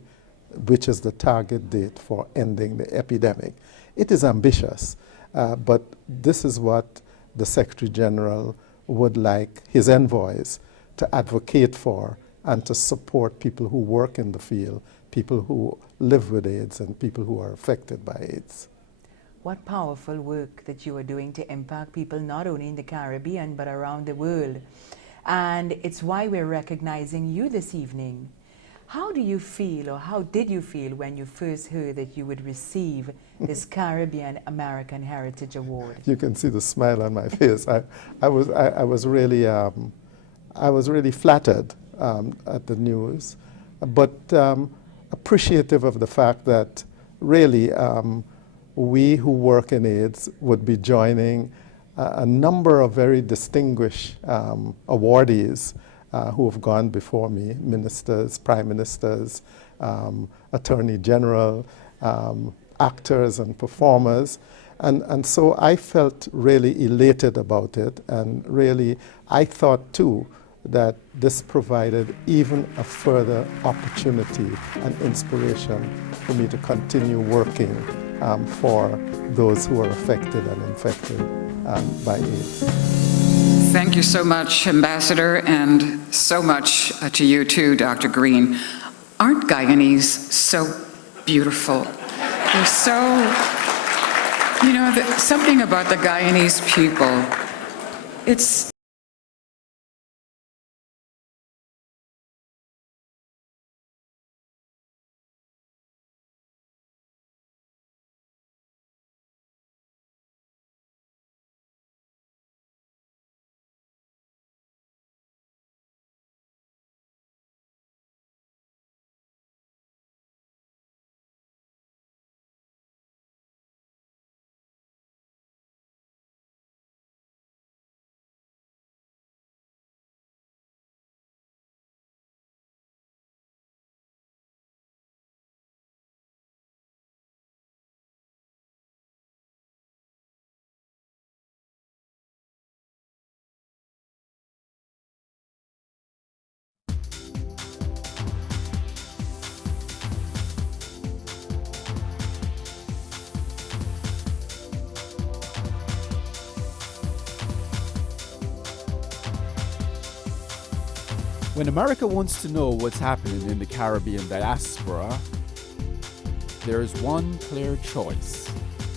which is the target date for ending the epidemic. It is ambitious, but this is what the Secretary General would like his envoys to advocate for and to support people who work in the field, people who live with AIDS and people who are affected by AIDS. What powerful work that you are doing to impact people not only in the Caribbean but around the world. And it's why we're recognizing you this evening. How do you feel, or how did you feel when you first heard that you would receive this Caribbean American Heritage Award? You can see the smile on my face. I was really I was really flattered at the news, but appreciative of the fact that really we who work in AIDS would be joining a number of very distinguished awardees who have gone before me, ministers, prime ministers, attorney general, actors and performers. And so I felt really elated about it, and really I thought too that this provided even a further opportunity and inspiration for me to continue working for those who are affected and infected by AIDS. Thank you so much, Ambassador, and so much to you too, Dr. Green. Aren't Guyanese so beautiful? They're so, you know, something about the Guyanese people, it's When America wants to know what's happening in the Caribbean diaspora, there is one clear choice.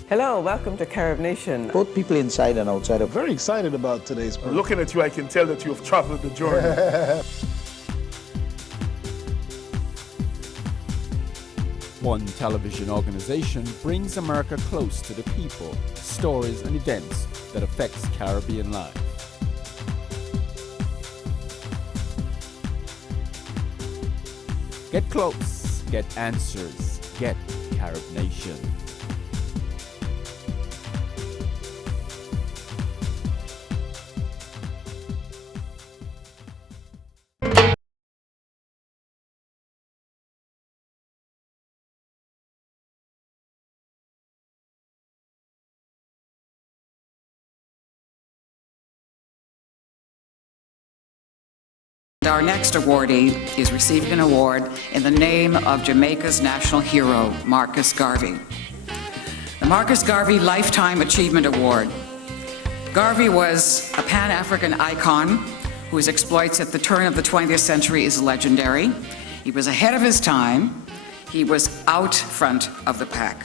Hello, welcome to Carib Nation. Both people inside and outside are very excited about today's program. Looking at you, I can tell that you've traveled the journey. One television organization brings America close to the people, stories, and events that affects Caribbean life. Get close, get answers, get Carib Nation. Our next awardee is receiving an award in the name of Jamaica's national hero, Marcus Garvey. The Marcus Garvey Lifetime Achievement Award. Garvey was a Pan-African icon whose exploits at the turn of the 20th century is legendary. He was ahead of his time. He was out front of the pack.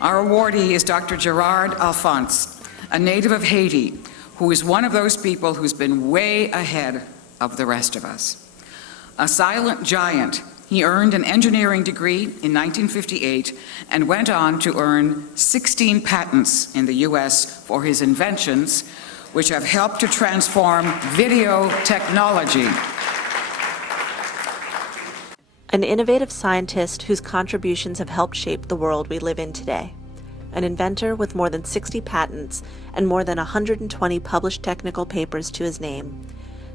Our awardee is Dr. Gerard Alphonse, a native of Haiti, who is one of those people who's been way ahead of the rest of us. A silent giant, he earned an engineering degree in 1958 and went on to earn 16 patents in the US for his inventions, which have helped to transform video technology. An innovative scientist whose contributions have helped shape the world we live in today. An inventor with more than 60 patents and more than 120 published technical papers to his name.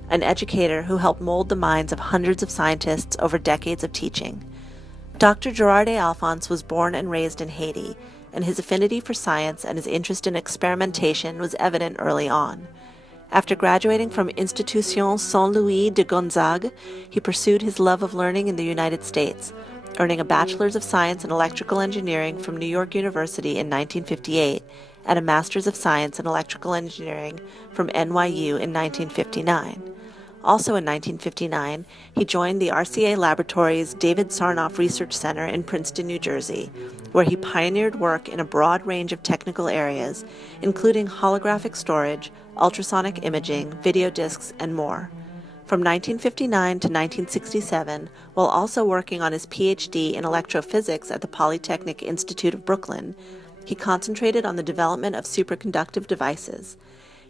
An educator who helped mold the minds of hundreds of scientists over decades of teaching. Dr. Gerard A. Alphonse was born and raised in Haiti, and his affinity for science and his interest in experimentation was evident early on. After graduating from Institution Saint-Louis de Gonzague, he pursued his love of learning in the United States, earning a Bachelor's of Science in Electrical Engineering from New York University in 1958 and a Master's of Science in Electrical Engineering from NYU in 1959. Also in 1959, he joined the RCA Laboratories David Sarnoff Research Center in Princeton, New Jersey, where he pioneered work in a broad range of technical areas, including holographic storage, ultrasonic imaging, video discs, and more. From 1959 to 1967, while also working on his PhD in electrophysics at the Polytechnic Institute of Brooklyn, he concentrated on the development of superconductive devices.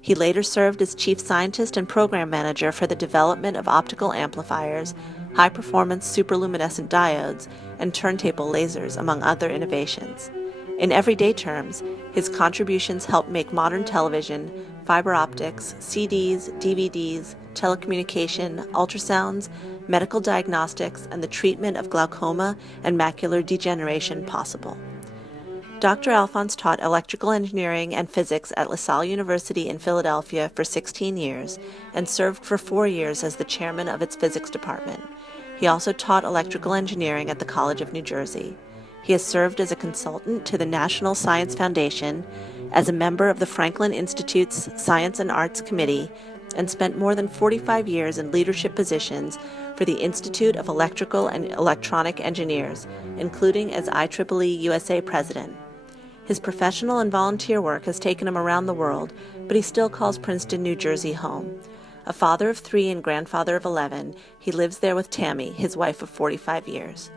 He later served as chief scientist and program manager for the development of optical amplifiers, high-performance superluminescent diodes, and turntable lasers, among other innovations. In everyday terms, his contributions helped make modern television, fiber optics, CDs, DVDs, telecommunication, ultrasounds, medical diagnostics, and the treatment of glaucoma and macular degeneration possible. Dr. Alphonse taught electrical engineering and physics at LaSalle University in Philadelphia for 16 years and served for 4 years as the chairman of its physics department. He also taught electrical engineering at the College of New Jersey. He has served as a consultant to the National Science Foundation, as a member of the Franklin Institute's Science and Arts Committee, and spent more than 45 years in leadership positions for the Institute of Electrical and Electronic Engineers, including as IEEE USA President. His professional and volunteer work has taken him around the world, but he still calls Princeton, New Jersey home. A father of 3 and grandfather of 11, he lives there with Tammy, his wife of 45 years.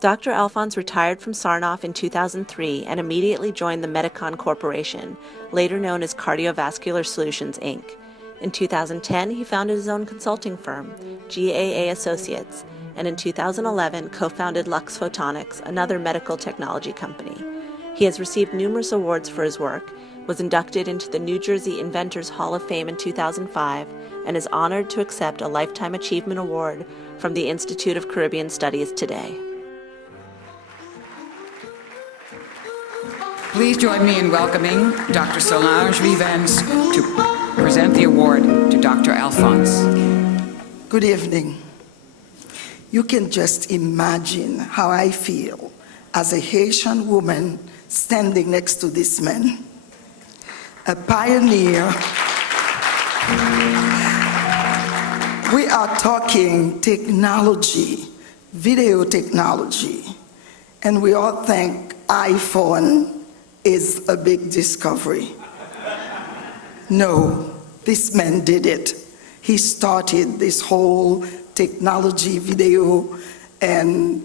Dr. Alphonse retired from Sarnoff in 2003 and immediately joined the Medicon Corporation, later known as Cardiovascular Solutions, Inc. In 2010, he founded his own consulting firm, GAA Associates, and in 2011 co-founded Lux Photonics, another medical technology company. He has received numerous awards for his work, was inducted into the New Jersey Inventors Hall of Fame in 2005, and is honored to accept a Lifetime Achievement Award from the Institute of Caribbean Studies today. Please join me in welcoming Dr. Solange Vivens to present the award to Dr. Alphonse. Good evening. You can just imagine how I feel as a Haitian woman standing next to this man, a pioneer. We are talking technology, video technology, and we all think iPhone is a big discovery. No, this man did it. He started this whole technology video and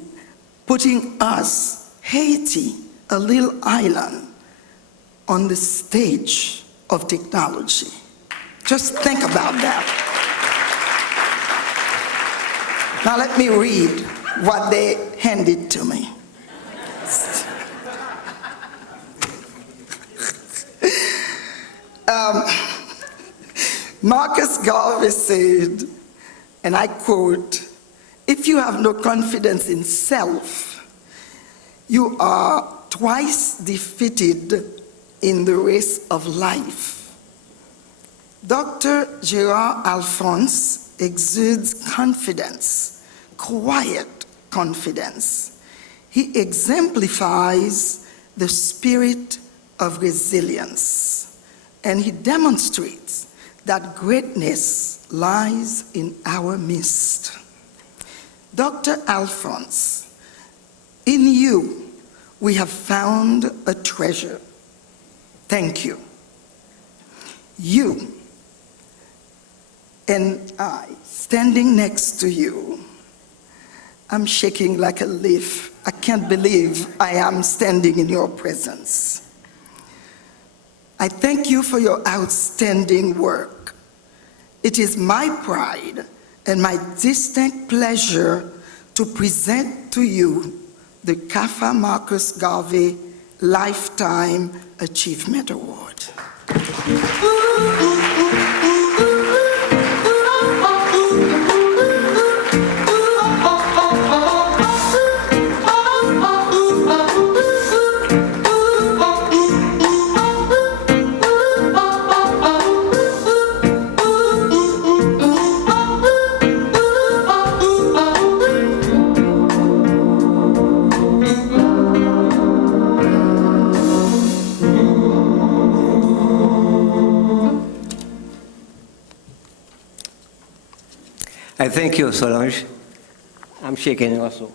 putting us, Haiti, a little island, on the stage of technology. Just think about that. Now let me read what they handed to me. Marcus Garvey said, and I quote, "If you have no confidence in self, you are twice defeated in the race of life." Dr. Gerard Alphonse exudes confidence, quiet confidence. He exemplifies the spirit of resilience, and he demonstrates that greatness lies in our midst. Dr. Alphonse, in you, we have found a treasure. Thank you. You and I, standing next to you, I'm shaking like a leaf. I can't believe I am standing in your presence. I thank you for your outstanding work. It is my pride and my distinct pleasure to present to you the CAFA Marcus Garvey Lifetime Achievement Award. I thank you, Solange. I'm shaking also.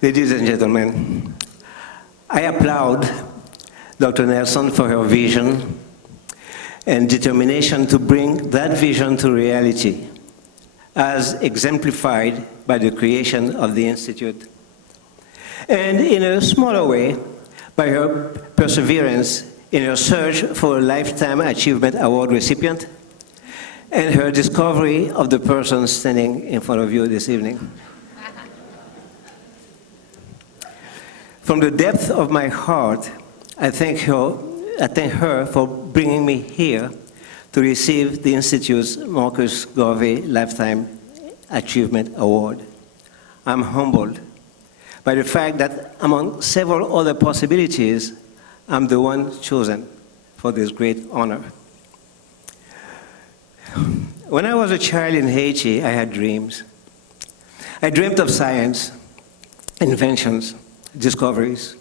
Ladies and gentlemen, I applaud Dr. Nelson for her vision and determination to bring that vision to reality, as exemplified by the creation of the Institute. And in a smaller way, by her perseverance in her search for a Lifetime Achievement Award recipient, and her discovery of the person standing in front of you this evening. From the depth of my heart, I thank her for bringing me here to receive the Institute's Marcus Garvey Lifetime Achievement Award. I'm humbled by the fact that among several other possibilities, I'm the one chosen for this great honor. When I was a child in Haiti, I had dreams. I dreamt of science, inventions, discoveries.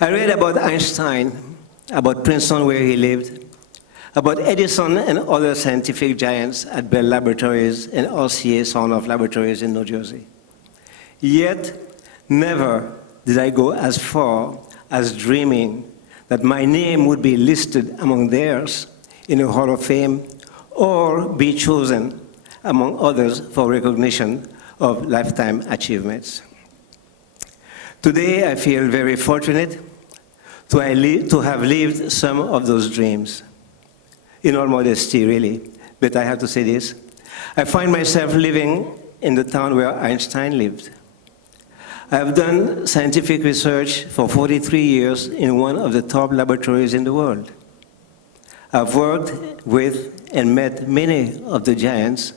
I read about Einstein, about Princeton where he lived, about Edison and other scientific giants at Bell Laboratories and RCA Sound Laboratories in New Jersey. Yet, never did I go as far as dreaming that my name would be listed among theirs in a Hall of Fame or be chosen among others for recognition of lifetime achievements. Today, I feel very fortunate to have lived some of those dreams. In all modesty, really, but I have to say this. I find myself living in the town where Einstein lived. I have done scientific research for 43 years in one of the top laboratories in the world. I've worked with and met many of the giants.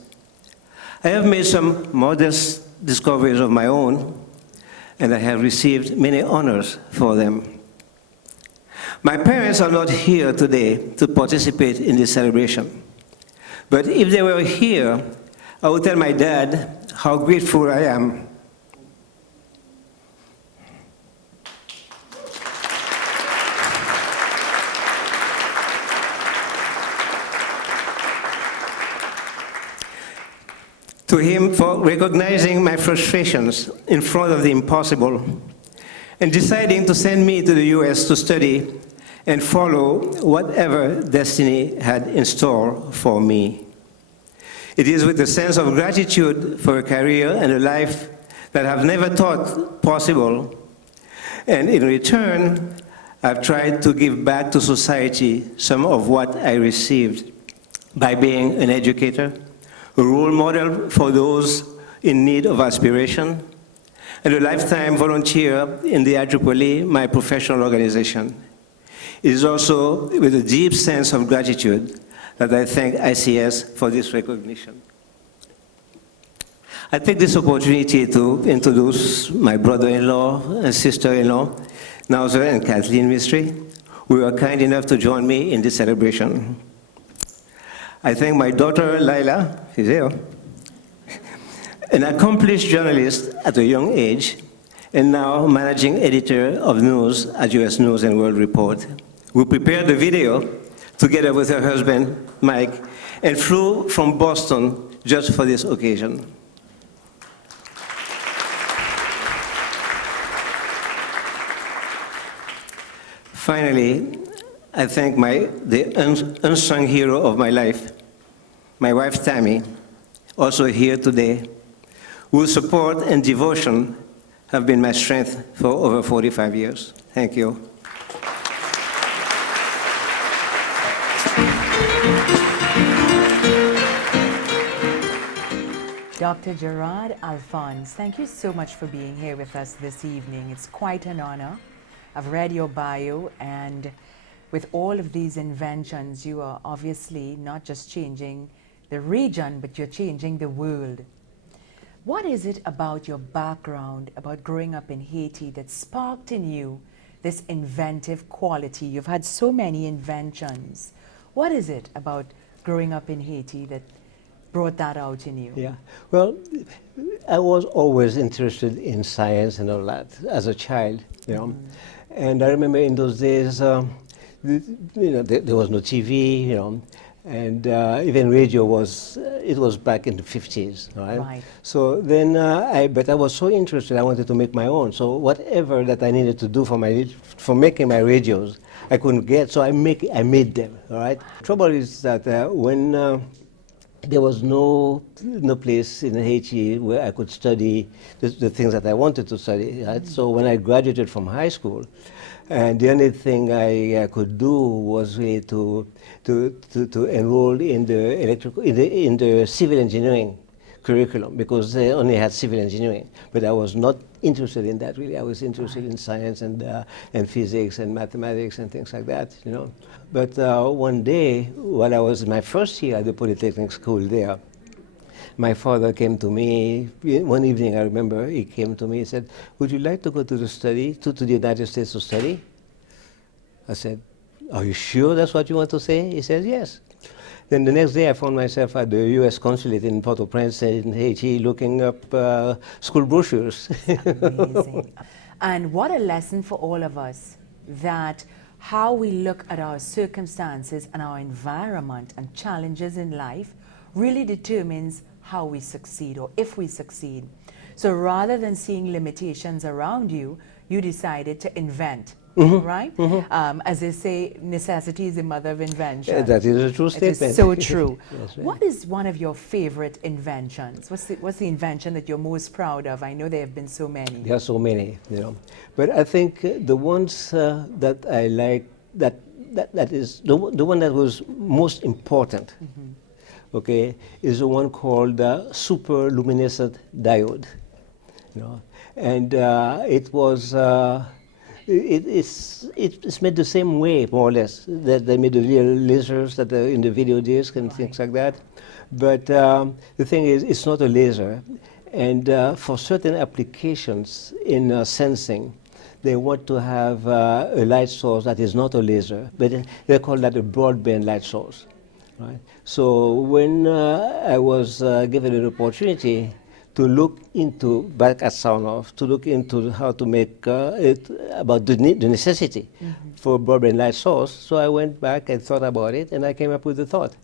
I have made some modest discoveries of my own, and I have received many honors for them. My parents are not here today to participate in this celebration, but if they were here, I would tell my dad how grateful I am to him for recognizing my frustrations in front of the impossible and deciding to send me to the US to study and follow whatever destiny had in store for me. It is with a sense of gratitude for a career and a life that I've never thought possible, and in return, I've tried to give back to society some of what I received by being an educator, a role model for those in need of aspiration, and a lifetime volunteer in the IEEE, my professional organization. It is also with a deep sense of gratitude that I thank ICS for this recognition. I take this opportunity to introduce my brother-in-law and sister-in-law, Nauzer and Kathleen Mystery, who were kind enough to join me in this celebration. I thank my daughter, Lila, she's here, an accomplished journalist at a young age, and now managing editor of news at US News and World Report, who prepared the video together with her husband, Mike, and flew from Boston just for this occasion. Finally, I thank the unsung hero of my life, my wife Tammy, also here today, whose support and devotion have been my strength for over 45 years. Thank you. Dr. Gerard Alphonse, thank you so much for being here with us this evening. It's quite an honor. I've read your bio, and with all of these inventions, you are obviously not just changing the region, but you're changing the world. What is it about your background, about growing up in Haiti, that sparked in you this inventive quality? You've had so many inventions. What is it about growing up in Haiti that brought that out in you? Yeah, well, I was always interested in science and all that as a child, you know. And I remember in those days, there was no TV, you know, and even radio was, it was back in the 50s, right? So then, but I was so interested, I wanted to make my own. So whatever that I needed to do for making my radios, I couldn't get, so I made them, all right? Trouble is that when there was no place in Haiti where I could study the things that I wanted to study. Right? So when I graduated from high school, and the only thing I could do was really to enroll in the civil engineering curriculum, because they only had civil engineering. But I was not interested in that really. I was interested in science and physics and mathematics and things like that, you know. But one day, while I was in my first year at the Polytechnic School there, my father came to me one evening. I remember he came to me and said, "Would you like to go to the United States to study?" I said, "Are you sure that's what you want to say?" He said, "Yes." Then the next day I found myself at the U.S. consulate in Port-au-Prince in Haiti looking up school brochures. Amazing. And what a lesson for all of us, that how we look at our circumstances and our environment and challenges in life really determines how we succeed or if we succeed. So rather than seeing limitations around you, you decided to invent. Right? As they say, necessity is the mother of invention. That is a true statement. It is so true. Yes, right. What is one of your favorite inventions? What's the invention that you're most proud of? I know there have been so many. There are so many, you know. But I think the ones that I like, that is the one that was most important, okay, is the one called superluminescent diode. You know, and it was. It's made the same way, more or less, that they made the real lasers that are in the video disc and things like that. But the thing is, it's not a laser. And for certain applications in sensing, they want to have a light source that is not a laser, but they call that a broadband light source. Right? So when I was given an opportunity to look into, back at Sound-Off, to look into how to make it about the necessity for a broadband light source. So I went back and thought about it, and I came up with the thought.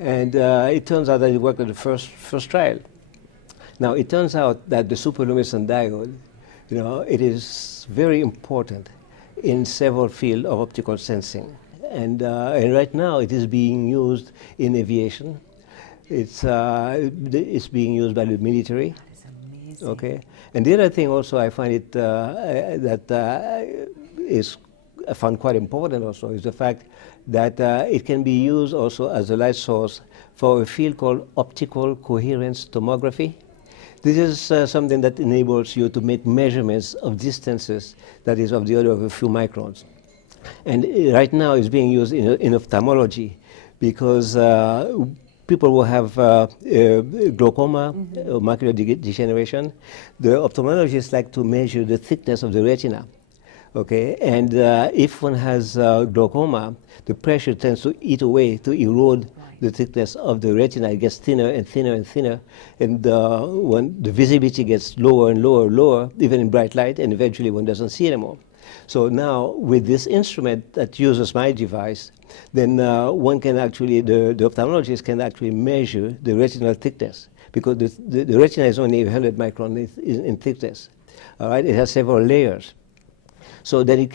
And it turns out that it worked at the first trial. Now, it turns out that the superluminescent diode, you know, it is very important in several fields of optical sensing. And right now, it is being used in aviation. It's being used by the military. That is amazing. Okay, and the other thing also I find it I found quite important also is the fact that it can be used also as a light source for a field called optical coherence tomography. This is something that enables you to make measurements of distances that is of the order of a few microns. And right now it's being used in ophthalmology because people will have glaucoma, macular degeneration. The ophthalmologists like to measure the thickness of the retina. Okay, and if one has glaucoma, the pressure tends to eat away, to erode the thickness of the retina. It gets thinner and thinner and thinner, and when the visibility gets lower and lower and lower, even in bright light, and eventually one doesn't see anymore. So now, with this instrument that uses my device, then one can actually, the ophthalmologist can actually measure the retinal thickness, because the retina is only 100 microns in thickness. All right, it has several layers. So then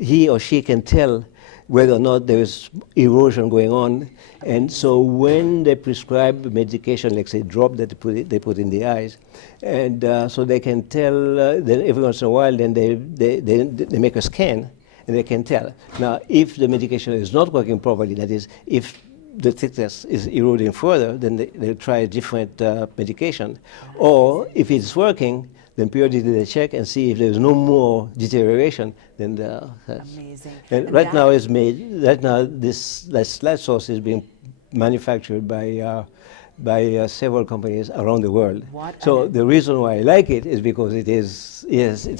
he or she can tell whether or not there is erosion going on. And so when they prescribe medication, like say drop that they put in the eyes, and so they can tell, then every once in a while, then they make a scan, and they can tell. Now, if the medication is not working properly, that is, if the thickness is eroding further, then they try a different medication. Or if it's working, then periodically they check and see if there's no more deterioration. Then amazing. And right now it's made. Right now this light source is being manufactured by several companies around the world. So the reason why I like it is because it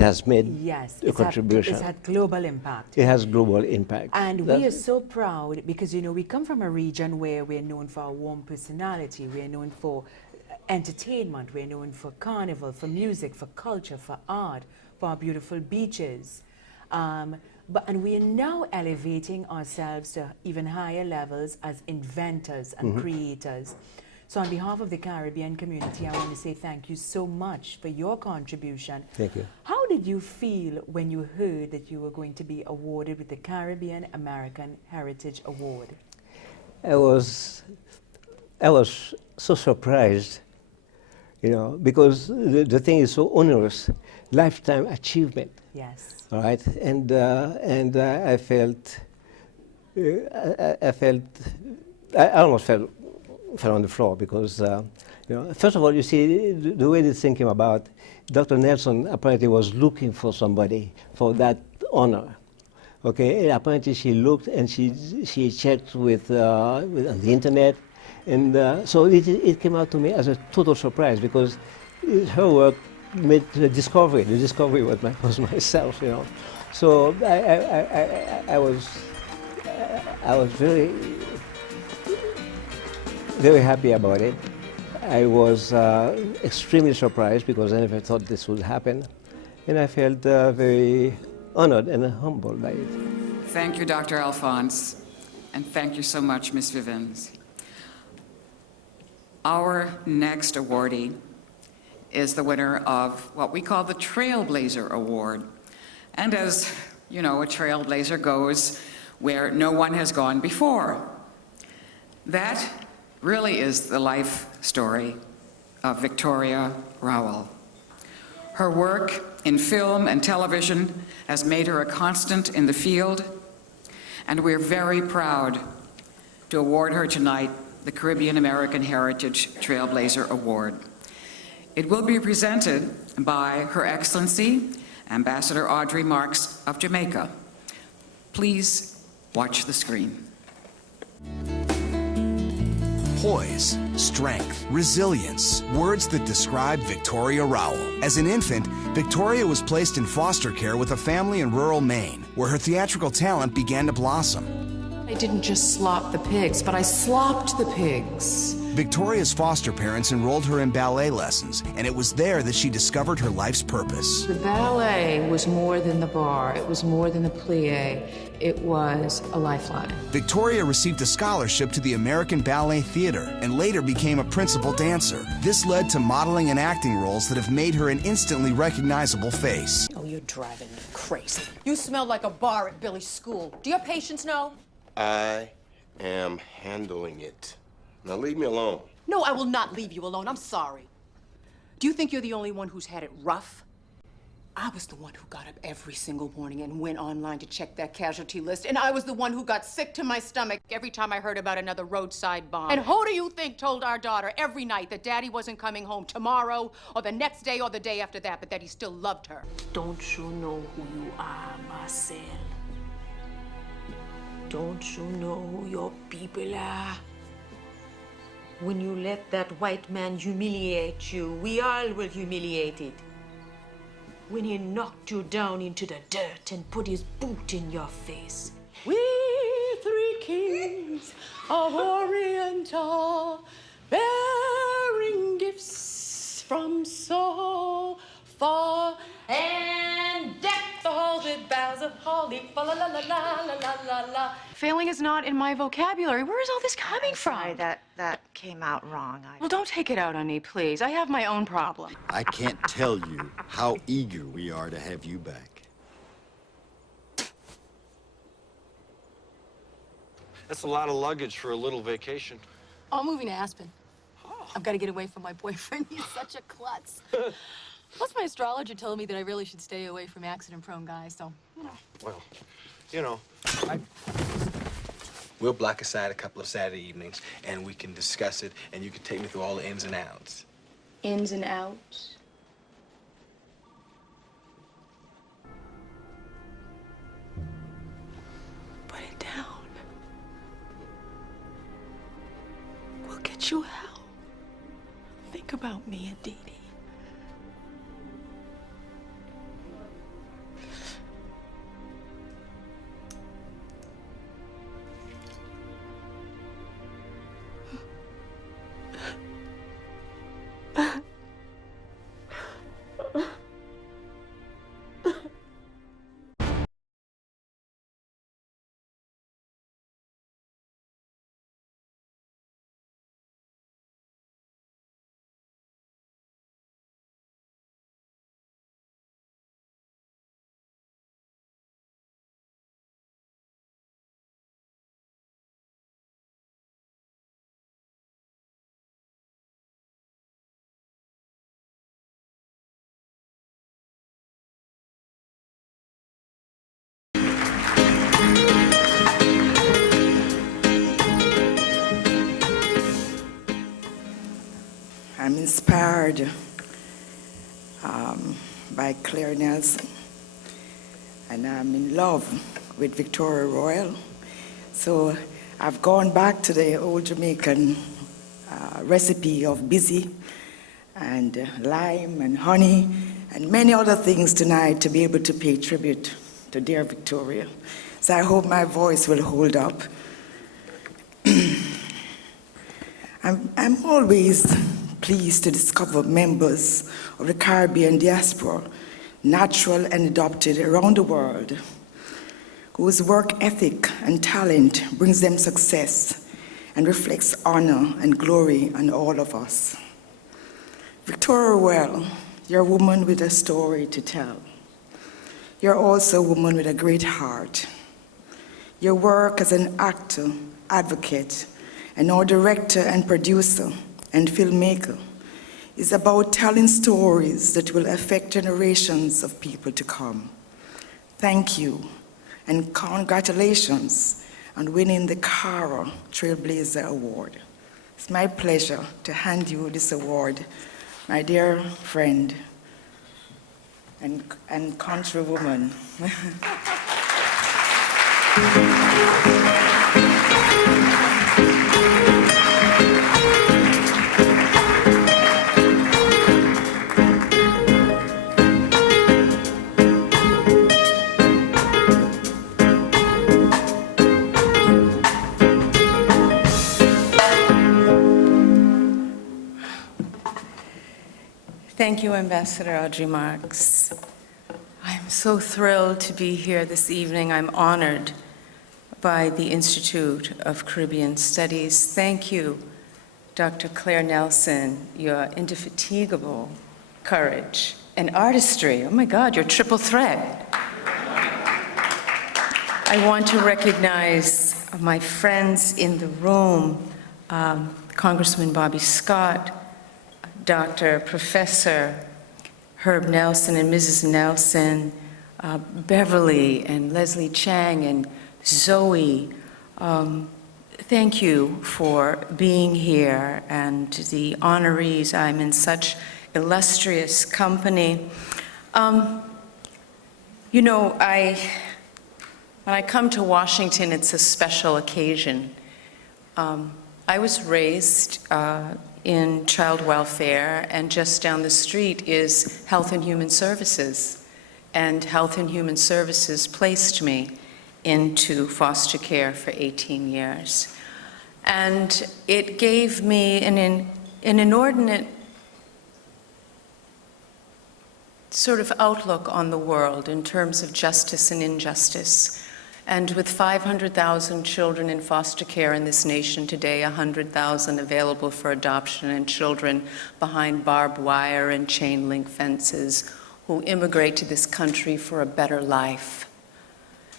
has made a contribution. It's had global impact. It has global impact. And we are so proud because, you know, we come from a region where we're known for our warm personality. We're known for entertainment. We're known for carnival, for music, for culture, for art, for our beautiful beaches. And we are now elevating ourselves to even higher levels as inventors and creators. So on behalf of the Caribbean community, I want to say thank you so much for your contribution. Thank you. How did you feel when you heard that you were going to be awarded with the Caribbean American Heritage Award? I was I was so surprised, you know, because the thing is so onerous, lifetime achievement. Yes. All right, and I felt, I almost fell on the floor because, you know, first of all, you see the way this thing came about. Dr. Nelson apparently was looking for somebody for that honor. Okay, and apparently she looked and she checked with on the internet, and so it came out to me as a total surprise because her work made the discovery. The discovery was myself, you know. So I was very happy about it. I was extremely surprised because I never thought this would happen, and I felt very honored and humbled by it. Thank you, Dr. Alphonse, and thank you so much, Ms. Vivens. Our next awardee is the winner of what we call the Trailblazer Award. And as you know, a trailblazer goes where no one has gone before. That really is the life story of Victoria Rowell. Her work in film and television has made her a constant in the field, and we're very proud to award her tonight the Caribbean American Heritage Trailblazer Award. It will be presented by Her Excellency, Ambassador Audrey Marks of Jamaica. Please watch the screen. Poise, strength, resilience, words that describe Victoria Rowell. As an infant, Victoria was placed in foster care with a family in rural Maine, where her theatrical talent began to blossom. I didn't just slop the pigs, but I slopped the pigs. Victoria's foster parents enrolled her in ballet lessons, and it was there that she discovered her life's purpose. The ballet was more than the bar. It was more than the plie. It was a lifeline. Victoria received a scholarship to the American Ballet Theater and later became a principal dancer. This led to modeling and acting roles that have made her an instantly recognizable face. Oh, you're driving me crazy. You smell like a bar at Billy's school. Do your patients know? I am handling it. Now leave me alone. No, I will not leave you alone. I'm sorry. Do you think you're the only one who's had it rough? I was the one who got up every single morning and went online to check that casualty list, and I was the one who got sick to my stomach every time I heard about another roadside bomb. And who do you think told our daughter every night that Daddy wasn't coming home tomorrow or the next day or the day after that, but that he still loved her? Don't you know who you are, Marcel? Don't you know who your people are? When you let that white man humiliate you, we all were humiliated. When he knocked you down into the dirt and put his boot in your face. We three kings of Orient are bearing gifts from so far, and deck the halls with boughs of holly, fa la la la la la la la la. Failing is not in my vocabulary. Where is all this coming from? Sorry, that came out wrong. Well, don't take it out on me, please. I have my own problem. I can't tell you how eager we are to have you back. That's a lot of luggage for a little vacation. Oh, I'm moving to Aspen. I've got to get away from my boyfriend. He's such a klutz. Plus, my astrologer told me that I really should stay away from accident-prone guys, so, you know. Well, you know, we'll block aside a couple of Saturday evenings, and we can discuss it, and you can take me through all the ins and outs. Ins and outs? Put it down. We'll get you out. Think about me and Dee Dee. inspired by Claire Nelson, and I'm in love with Victoria Royal. So I've gone back to the old Jamaican recipe of busy and lime and honey and many other things tonight to be able to pay tribute to dear Victoria. So I hope my voice will hold up. I'm always pleased to discover members of the Caribbean diaspora, natural and adopted around the world, whose work ethic and talent brings them success and reflects honor and glory on all of us. Victoria, well, you're a woman with a story to tell. You're also a woman with a great heart. Your work as an actor, advocate, and now director and producer and filmmaker is about telling stories that will affect generations of people to come. Thank you, and congratulations on winning the CARAH Trailblazer Award. It's my pleasure to hand you this award, my dear friend and countrywoman. Thank you, Ambassador Audrey Marks. I'm so thrilled to be here this evening. I'm honored by the Institute of Caribbean Studies. Thank you, Dr. Claire Nelson, your indefatigable courage and artistry. Oh my God, you're triple threat. I want to recognize my friends in the room, Congressman Bobby Scott, Dr. Professor Herb Nelson and Mrs. Nelson, Beverly and Leslie Chang and Zoe. Thank you for being here, and the honorees. I'm in such illustrious company. You know, when I come to Washington, it's a special occasion. I was raised in child welfare, and just down the street is Health and Human Services. And Health and Human Services placed me into foster care for 18 years. And it gave me an inordinate sort of outlook on the world in terms of justice and injustice. And with 500,000 children in foster care in this nation today, 100,000 available for adoption, and children behind barbed wire and chain link fences who immigrate to this country for a better life.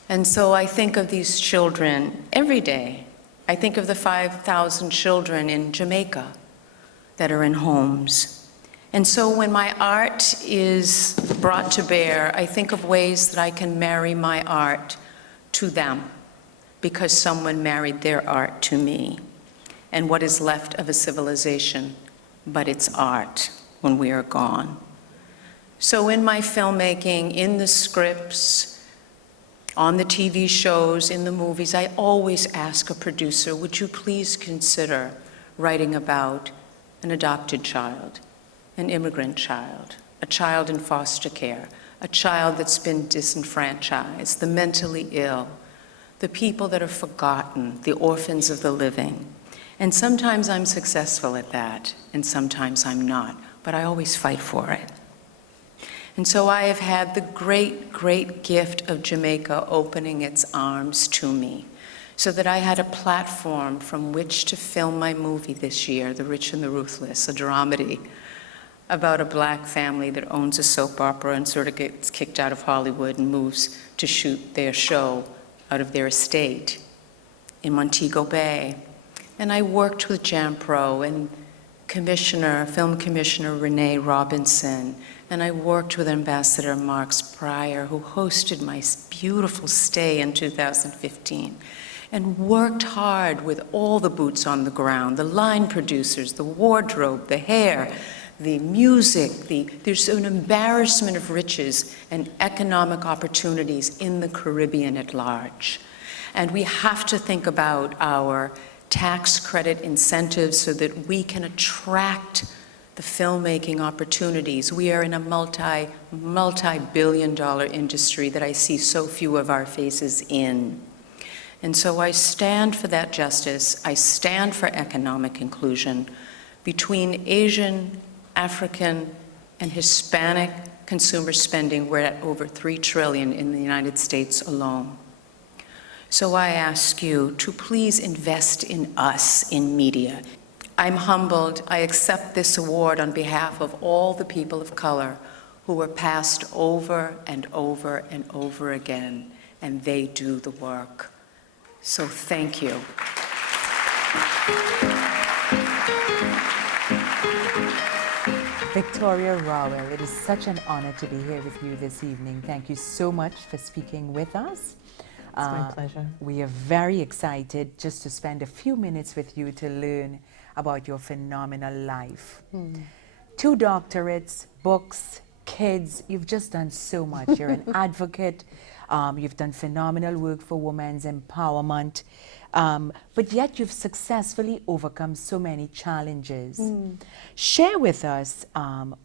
And so I think of these children every day. I think of the 5,000 children in Jamaica that are in homes. And so when my art is brought to bear, I think of ways that I can marry my art to them, because someone married their art to me. And what is left of a civilization but its art when we are gone? So in my filmmaking, in the scripts, on the TV shows, in the movies, I always ask a producer, would you please consider writing about an adopted child, an immigrant child, a child in foster care, a child that's been disenfranchised, the mentally ill, the people that are forgotten, the orphans of the living. And sometimes I'm successful at that, and sometimes I'm not, but I always fight for it. And so I have had the great, great gift of Jamaica opening its arms to me, so that I had a platform from which to film my movie this year, The Rich and the Ruthless, a dramedy about a black family that owns a soap opera and sort of gets kicked out of Hollywood and moves to shoot their show out of their estate in Montego Bay. And I worked with JAMPRO and Film Commissioner Renee Robinson, and I worked with Ambassador Marks Pryor, who hosted my beautiful stay in 2015. and worked hard with all the boots on the ground, the line producers, the wardrobe, the hair, the music, there's an embarrassment of riches and economic opportunities in the Caribbean at large. And we have to think about our tax credit incentives so that we can attract the filmmaking opportunities. We are in a multi-billion-dollar industry that I see so few of our faces in. And so I stand for that justice. I stand for economic inclusion between Asian, African, and Hispanic consumer spending. We're at over $3 trillion in the United States alone. So I ask you to please invest in us in media. I'm humbled. I accept this award on behalf of all the people of color who were passed over and over and over again, and they do the work. So thank you. Victoria Rowell, it is such an honor to be here with you this evening. Thank you so much for speaking with us. It's my pleasure. We are very excited just to spend a few minutes with you to learn about your phenomenal life. 2 doctorates, books, kids, you've just done so much. You're an advocate. You've done phenomenal work for women's empowerment. But yet you've successfully overcome so many challenges. Share with us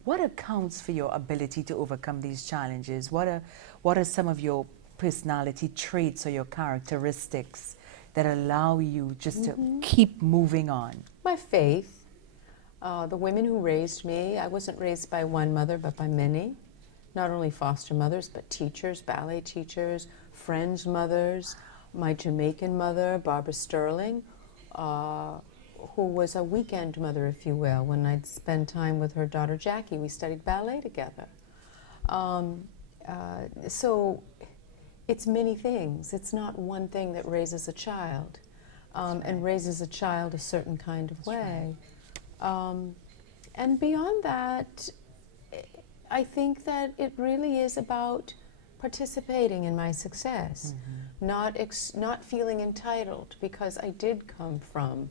what accounts for your ability to overcome these challenges. What are some of your personality traits or your characteristics that allow you just to keep moving on? My faith. The women who raised me, I wasn't raised by one mother, but by many. Not only foster mothers, but teachers, ballet teachers, friends' mothers. My Jamaican mother, Barbara Sterling, who was a weekend mother, if you will. When I'd spend time with her daughter Jackie, we studied ballet together. So it's many things. It's not one thing that raises a child and raises a child a certain kind of way. And beyond that, I think that it really is about participating in my success, not feeling entitled, because I did come from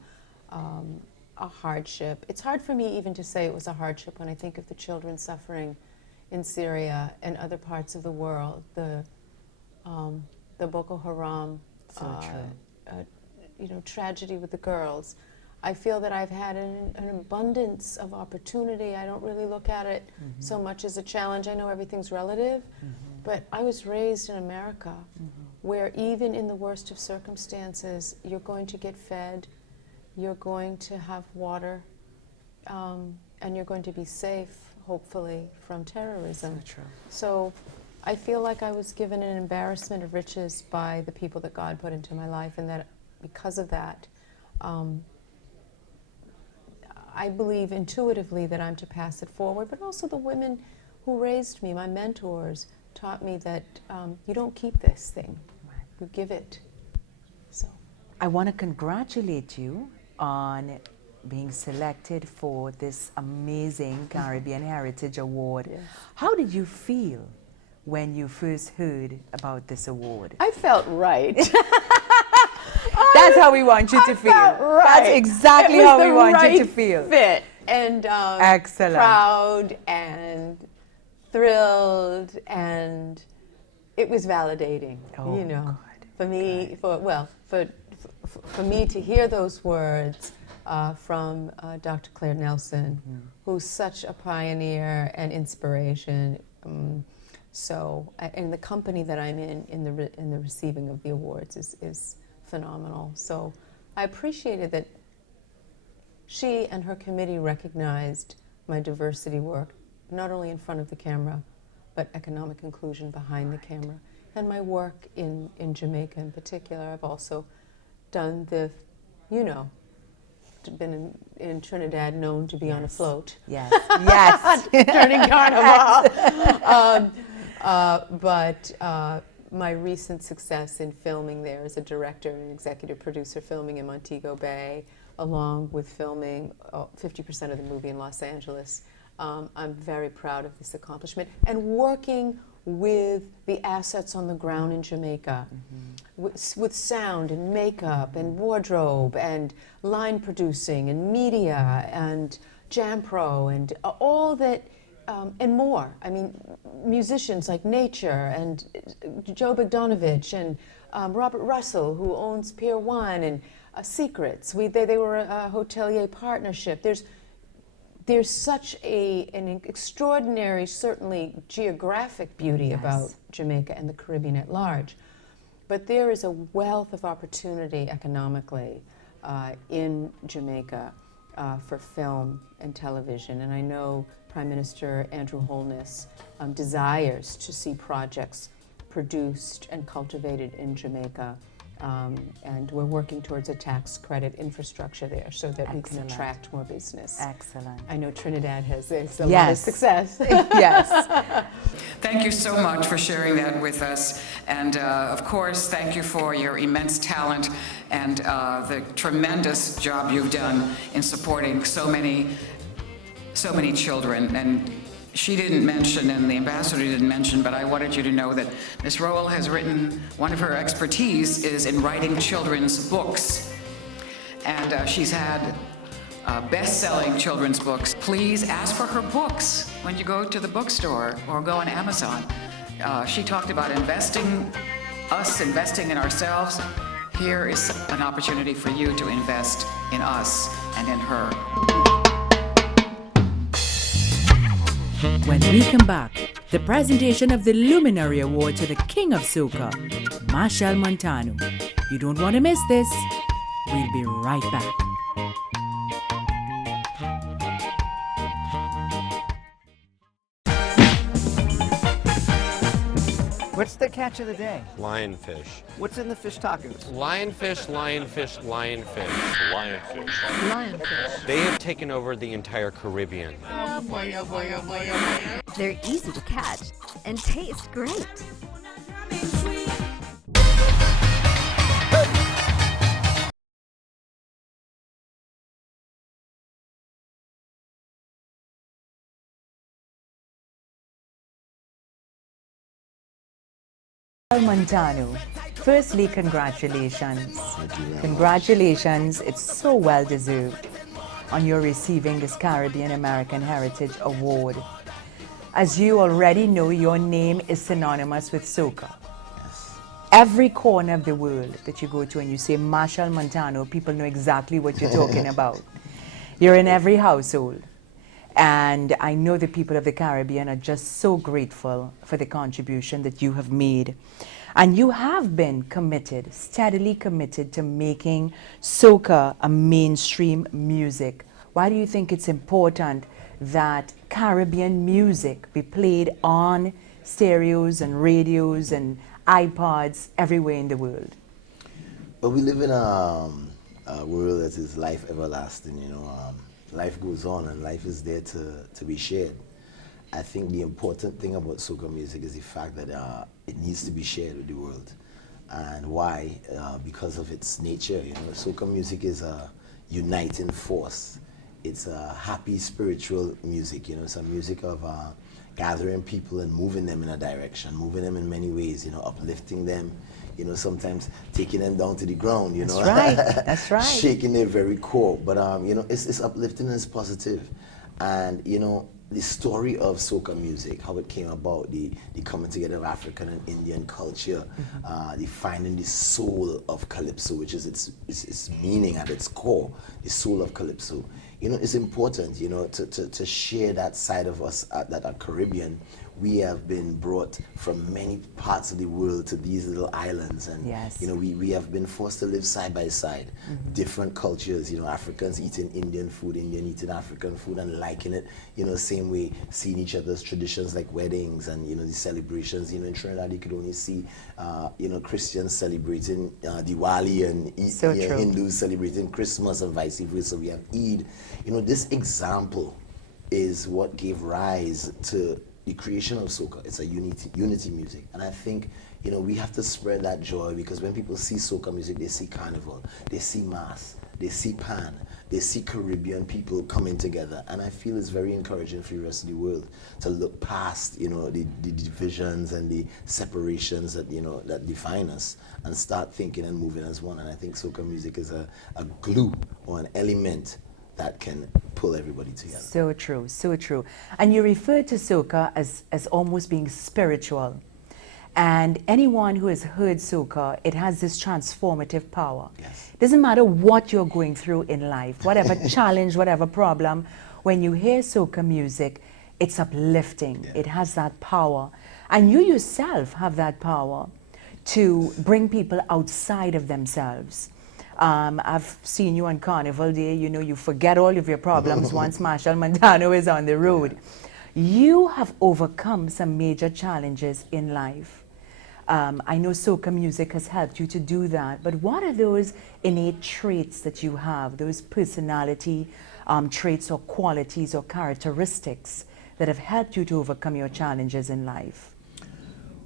a hardship. It's hard for me even to say it was a hardship when I think of the children suffering in Syria and other parts of the world, the Boko Haram, tragedy with the girls. I feel that I've had an abundance of opportunity. I don't really look at it so much as a challenge. I know everything's relative, but I was raised in America where even in the worst of circumstances, you're going to get fed, you're going to have water, and you're going to be safe, hopefully, from terrorism. So I feel like I was given an embarrassment of riches by the people that God put into my life, and that because of that, I believe intuitively that I'm to pass it forward, but also the women who raised me, my mentors, taught me that you don't keep this thing, you give it. So I want to congratulate you on being selected for this amazing Caribbean Heritage Award. How did you feel when you first heard about this award? I felt right. That's how we want you to feel. Right. That's exactly how we want you to feel. Fit and excellent, proud and thrilled, and it was validating. You know, for me, for me to hear those words from Dr. Claire Nelson, who's such a pioneer and inspiration. So, and the company that I'm in the receiving of the awards is phenomenal. So I appreciated that she and her committee recognized my diversity work, not only in front of the camera, but economic inclusion behind the camera. And my work in Jamaica in particular. I've also done been in Trinidad, known to be on a float. Yes, yes. During Carnival. But my recent success in filming there as a director and executive producer, filming in Montego Bay, along with filming 50% of the movie in Los Angeles. I'm very proud of this accomplishment, and working with the assets on the ground in Jamaica, with sound and makeup and wardrobe and line producing and media and Jam Pro and all that and more. I mean, musicians like Nature and Joe Bogdanovich and Robert Russell, who owns Pier 1, and Secrets. They were a hotelier partnership. There's such an extraordinary, certainly geographic beauty about Jamaica and the Caribbean at large. But there is a wealth of opportunity economically in Jamaica for film and television. And I know Prime Minister Andrew Holness desires to see projects produced and cultivated in Jamaica. And we're working towards a tax credit infrastructure there so that we can attract more business. Excellent. I know Trinidad has a lot of success. Yes. Thank you so much for sharing that with us. And of course, thank you for your immense talent and the tremendous job you've done in supporting so many children. And she didn't mention, and the ambassador didn't mention, but I wanted you to know that Ms. Rowell has written, one of her expertise is in writing children's books. And she's had best-selling children's books. Please ask for her books when you go to the bookstore or go on Amazon. She talked about investing in ourselves. Here is an opportunity for you to invest in us and in her. When we come back, the presentation of the Luminary Award to the King of Soca, Machel Montano. You don't want to miss this. We'll be right back. What's the catch of the day? Lionfish. What's in the fish tacos? Lionfish, lionfish, lionfish. Lionfish. Lionfish. They have taken over the entire Caribbean. They're easy to catch and taste great. Montano, firstly, congratulations. Congratulations, it's so well deserved on your receiving this Caribbean American Heritage Award. As you already know, your name is synonymous with soca. Every corner of the world that you go to and you say Machel Montano, people know exactly what you're talking about. You're in every household. And I know the people of the Caribbean are just so grateful for the contribution that you have made. And you have been committed, steadily committed to making soca a mainstream music. Why do you think it's important that Caribbean music be played on stereos and radios and iPods everywhere in the world? Well, we live in a world that is life everlasting, you know. Life goes on and life is there to be shared. I think the important thing about soca music is the fact that it needs to be shared with the world. And why? Because of its nature, you know. Soca music is a uniting force. It's a happy spiritual music, you know. It's a music of gathering people and moving them in a direction, moving them in many ways, you know, uplifting them, you know, sometimes taking them down to the ground, you know. That's right, that's right. Shaking their very core, but you know, it's uplifting and it's positive. And, you know, the story of soca music, how it came about, the coming together of African and Indian culture, the finding the soul of calypso, which is its meaning at its core, the soul of calypso. You know, it's important, you know, to share that side of us that are Caribbean. We have been brought from many parts of the world to these little islands, and you know, we have been forced to live side by side. Different cultures, you know, Africans eating Indian food, Indian eating African food and liking it, you know, same way, seeing each other's traditions like weddings and, you know, the celebrations. You know, in Trinidad you could only see, you know, Christians celebrating Diwali and Hindus celebrating Christmas and vice versa. We have Eid. You know, this example is what gave rise to the creation of soca. It's a unity music, and I think, you know, we have to spread that joy, because when people see soca music, they see carnival, they see mass, they see Pan, they see Caribbean people coming together, and I feel it's very encouraging for the rest of the world to look past, you know, the divisions and the separations that, you know, that define us, and start thinking and moving as one. And I think soca music is a glue or an element that can pull everybody together. So true, so true. And you refer to soca as almost being spiritual. And anyone who has heard soca, it has this transformative power. Yes. Doesn't matter what you're going through in life, whatever challenge, whatever problem, when you hear soca music, it's uplifting. Yeah. It has that power. And you yourself have that power to bring people outside of themselves. I've seen you on Carnival Day, you know, you forget all of your problems once Marshall Montano is on the road. Yeah. You have overcome some major challenges in life. I know soca music has helped you to do that, but what are those innate traits that you have, those personality traits or qualities or characteristics that have helped you to overcome your challenges in life?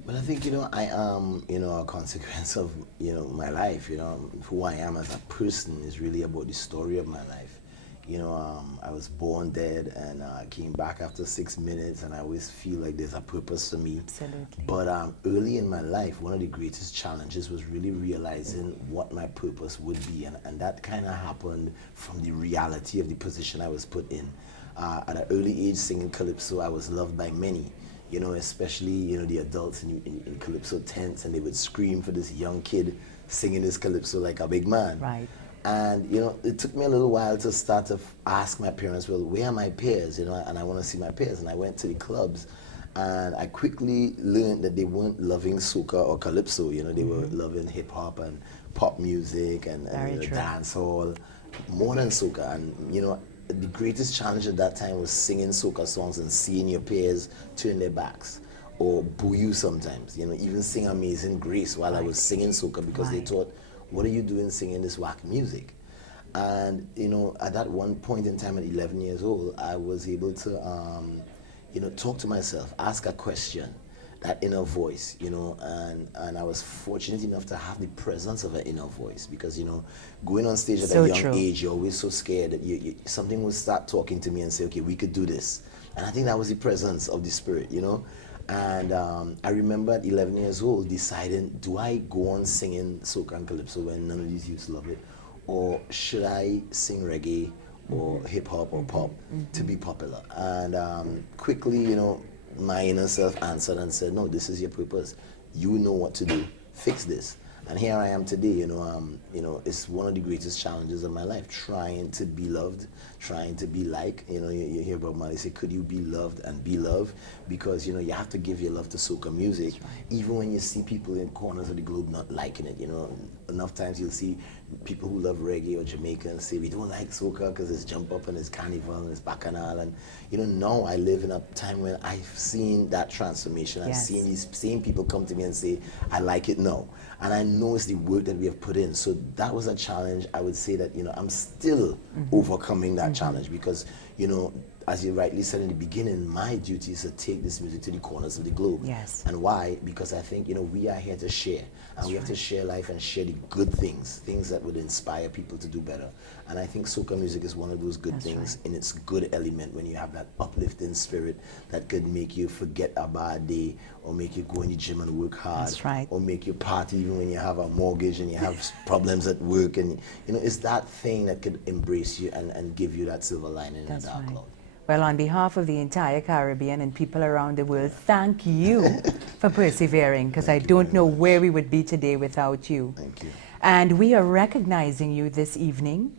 Well, I think, you know, I am, you know, a consequence of, you know, my life. You know, who I am as a person is really about the story of my life. You know, I was born dead, and I came back after 6 minutes, and I always feel like there's a purpose for me. Absolutely. But early in my life, one of the greatest challenges was really realizing what my purpose would be, and that kind of happened from the reality of the position I was put in. At an early age, singing calypso, I was loved by many. You know, especially, you know, the adults in calypso tents, and they would scream for this young kid singing this calypso like a big man. Right. And, you know, it took me a little while to start to ask my parents, well, where are my peers? You know, and I want to see my peers. And I went to the clubs, and I quickly learned that they weren't loving soca or calypso. You know, they were loving hip hop and pop music and you know, dancehall more than soca. And, you know, the greatest challenge at that time was singing soca songs and seeing your peers turn their backs or boo you sometimes. You know, even sing Amazing Grace while I was singing soca, because they thought, what are you doing singing this whack music? And, you know, at that one point in time at 11 years old, I was able to, you know, talk to myself, ask a question, that inner voice, you know, and I was fortunate enough to have the presence of an inner voice, because, you know, going on stage at a young age, you're always so scared that something will start talking to me and say, okay, we could do this. And I think that was the presence of the Spirit, you know. And I remember at 11 years old deciding, do I go on singing soca and calypso when none of these youths love it? Or should I sing reggae or hip hop or pop to be popular? And quickly, you know, my inner self answered and said, no, this is your purpose. You know what to do. Fix this. And here I am today, you know, it's one of the greatest challenges of my life, trying to be loved, trying to be like, you know, you hear Bob Marley say, could you be loved and be loved? Because, you know, you have to give your love to soca music, even when you see people in corners of the globe not liking it, you know. Enough times you'll see people who love reggae or Jamaican say, we don't like soca because it's jump up and it's carnival and it's bacchanal. And, you know, now I live in a time when I've seen that transformation. I've seen these same people come to me and say, I like it now. And I know it's the work that we have put in. So that was a challenge. I would say that, you know, I'm still overcoming that challenge, because, you know, as you rightly said in the beginning, my duty is to take this music to the corners of the globe. Yes. And why? Because I think, you know, we are here to share. And we have to share life and share the good things, things that would inspire people to do better. And I think soca music is one of those good things in its good element, when you have that uplifting spirit that could make you forget a bad day, or make you go in the gym and work hard, or make you party even when you have a mortgage and you have problems at work. And, you know, it's that thing that could embrace you and give you that silver lining in a dark cloud. Well, on behalf of the entire Caribbean and people around the world, thank you for persevering, because I don't know where we would be today without you. Thank you. And we are recognizing you this evening.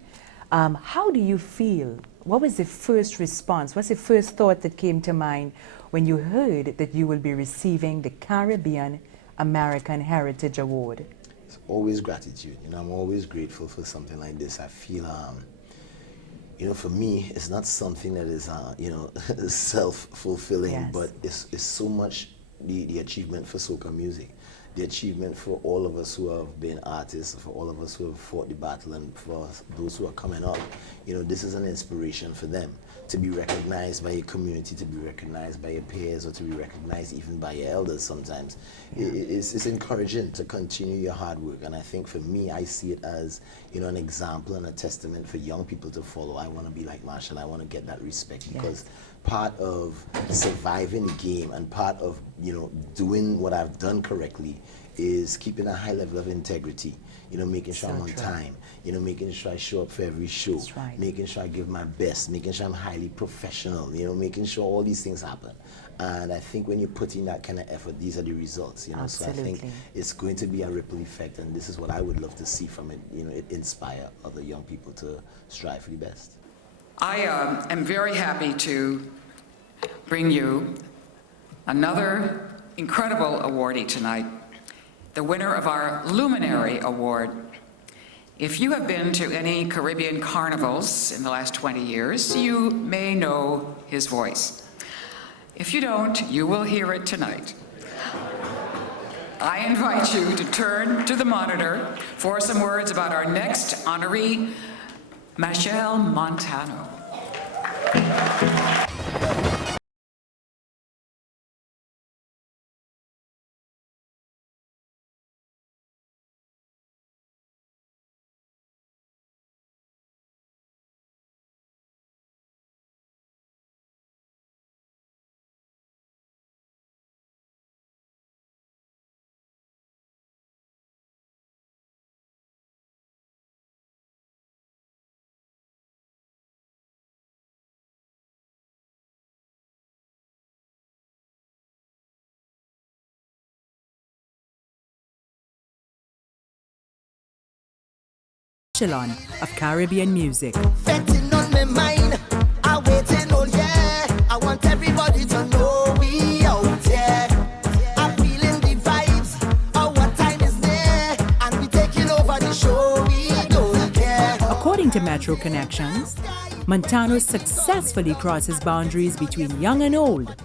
How do you feel? What was the first response? What's the first thought that came to mind when you heard that you will be receiving the Caribbean American Heritage Award? It's always gratitude. You know, I'm always grateful for something like this. I feel, you know, for me, it's not something that is, you know, self-fulfilling, but it's so much the achievement for soca music. the achievement for all of us who have been artists, for all of us who have fought the battle, and for those who are coming up. You know, this is an inspiration for them to be recognized by your community, to be recognized by your peers, or to be recognized even by your elders sometimes. It's encouraging to continue your hard work, and I think for me, I see it as, you know, an example and a testament for young people to follow. I want to be like Marshall. I want to get that respect, because part of surviving the game and part of, you know, doing what I've done correctly is keeping a high level of integrity. You know, making sure I'm on time, you know, making sure I show up for every show, making sure I give my best, making sure I'm highly professional, you know, making sure all these things happen. And I think when you put in that kind of effort, these are the results, you know. Absolutely. So I think it's going to be a ripple effect, and this is what I would love to see from it, you know, it inspire other young people to strive for the best. I am very happy to bring you another incredible awardee tonight, the winner of our Luminary Award. If you have been to any Caribbean carnivals in the last 20 years, you may know his voice. If you don't, you will hear it tonight. I invite you to turn to the monitor for some words about our next honoree, Michelle Montano. Echelon of Caribbean music. Fetting on my mind, I'm waiting all year. I want everybody to know we out here. I'm feeling the vibes of what time is near, and we taking over the show, we don't care. According to Metro Connections, Montano successfully crosses boundaries between young and old,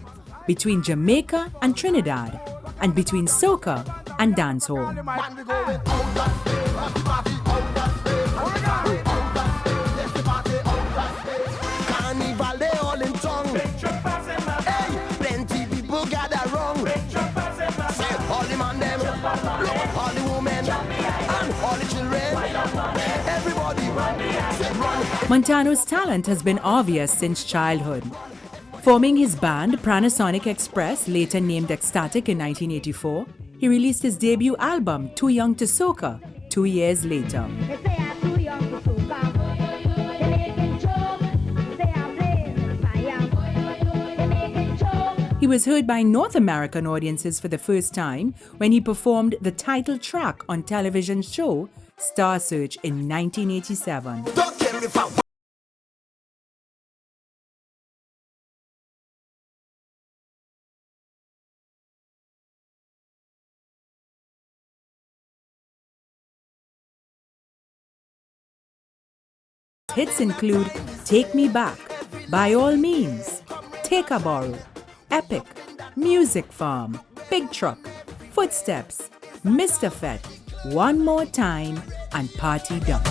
between Jamaica and Trinidad, and between soca and dancehall. Montano's talent has been obvious since childhood. Forming his band Panasonic Express, later named Ecstatic in 1984, he released his debut album Too Young to Soca 2 years later. He was heard by North American audiences for the first time when he performed the title track on television show Star Search in 1987. Hits include Take Me Back, By All Means, Take a Borrow, Epic, Music Farm, Big Truck, Footsteps, Mr. Fett, One More Time, and Party Done.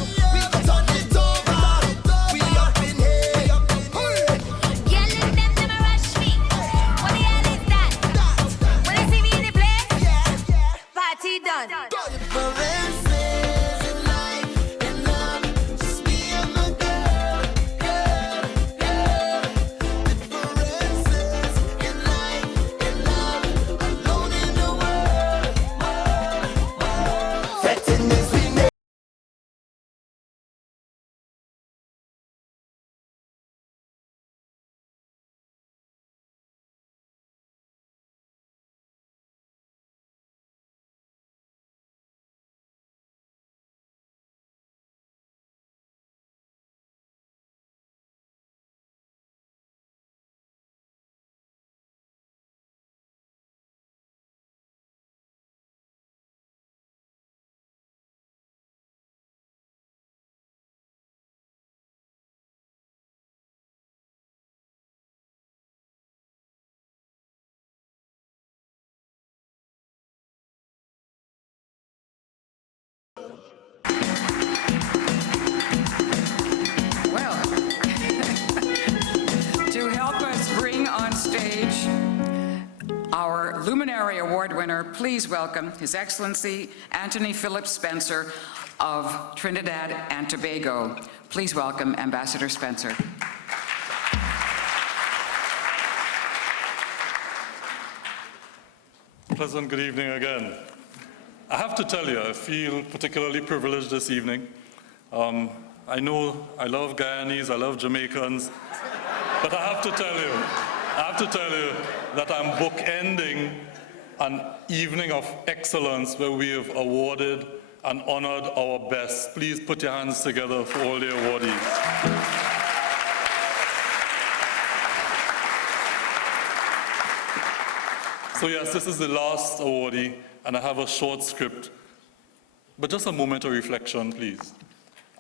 Luminary Award winner, please welcome His Excellency Anthony Philip Spencer of Trinidad and Tobago. Please welcome Ambassador Spencer. Pleasant good evening again. I have to tell you, I feel particularly privileged this evening. I know I love Guyanese, I love Jamaicans, but I have to tell you that I'm bookending an evening of excellence where we have awarded and honored our best. Please put your hands together for all the awardees. So yes, this is the last awardee, and I have a short script, but just a moment of reflection, please.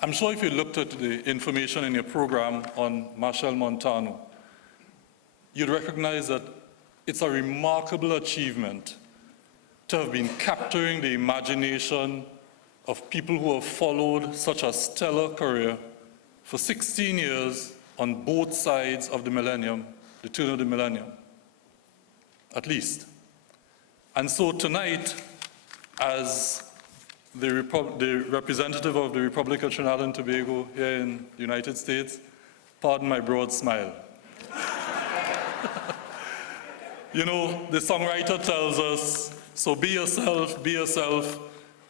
I'm sure if you looked at the information in your program on Machel Montano, you'd recognize that it's a remarkable achievement to have been capturing the imagination of people who have followed such a stellar career for 16 years on both sides of the millennium, the turn of the millennium, at least. And so tonight, as the representative of the Republic of Trinidad and Tobago here in the United States, pardon my broad smile. You know, the songwriter tells us, so be yourself,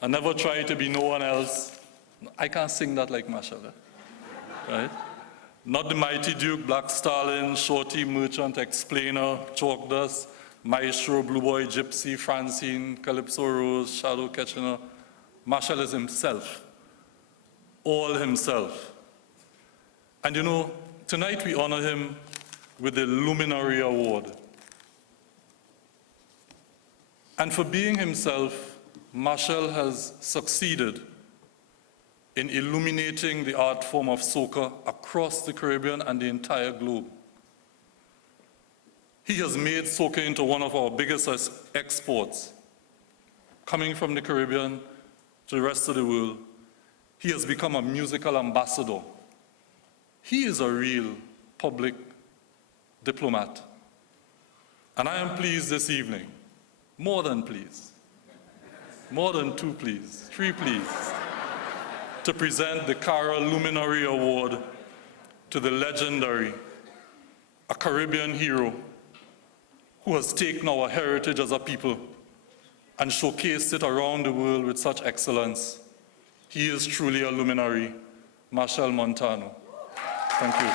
and never try to be no one else. I can't sing that like Machel, right? Not the Mighty Duke, Black Stallion, Shorty, Merchant, Explainer, Chalk Dust, Maestro, Blue Boy, Gypsy, Francine, Calypso Rose, Shadow Kitchener. Machel is himself, all himself. And you know, tonight we honor him with the Luminary Award. And for being himself, Machel has succeeded in illuminating the art form of soca across the Caribbean and the entire globe. He has made soca into one of our biggest exports. Coming from the Caribbean to the rest of the world, he has become a musical ambassador. He is a real public diplomat. And I am pleased this evening, more than pleased, more than two pleased, three pleased, to present the CARAH Luminary Award to the legendary, a Caribbean hero who has taken our heritage as a people and showcased it around the world with such excellence. He is truly a luminary, Machel Montano. Thank you.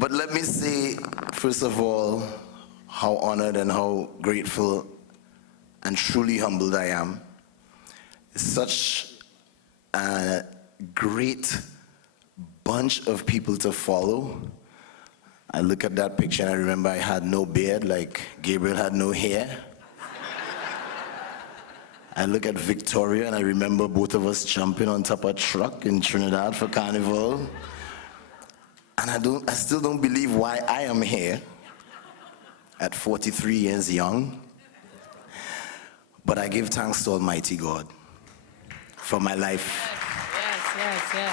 But let me say, first of all, how honored and how grateful and truly humbled I am. It's such a great bunch of people to follow. I look at that picture and I remember I had no beard, like Gabriel had no hair. I look at Victoria and I remember both of us jumping on top of a truck in Trinidad for Carnival. And I still don't believe why I am here at 43 years young. But I give thanks to Almighty God for my life. Yes, yes, yes.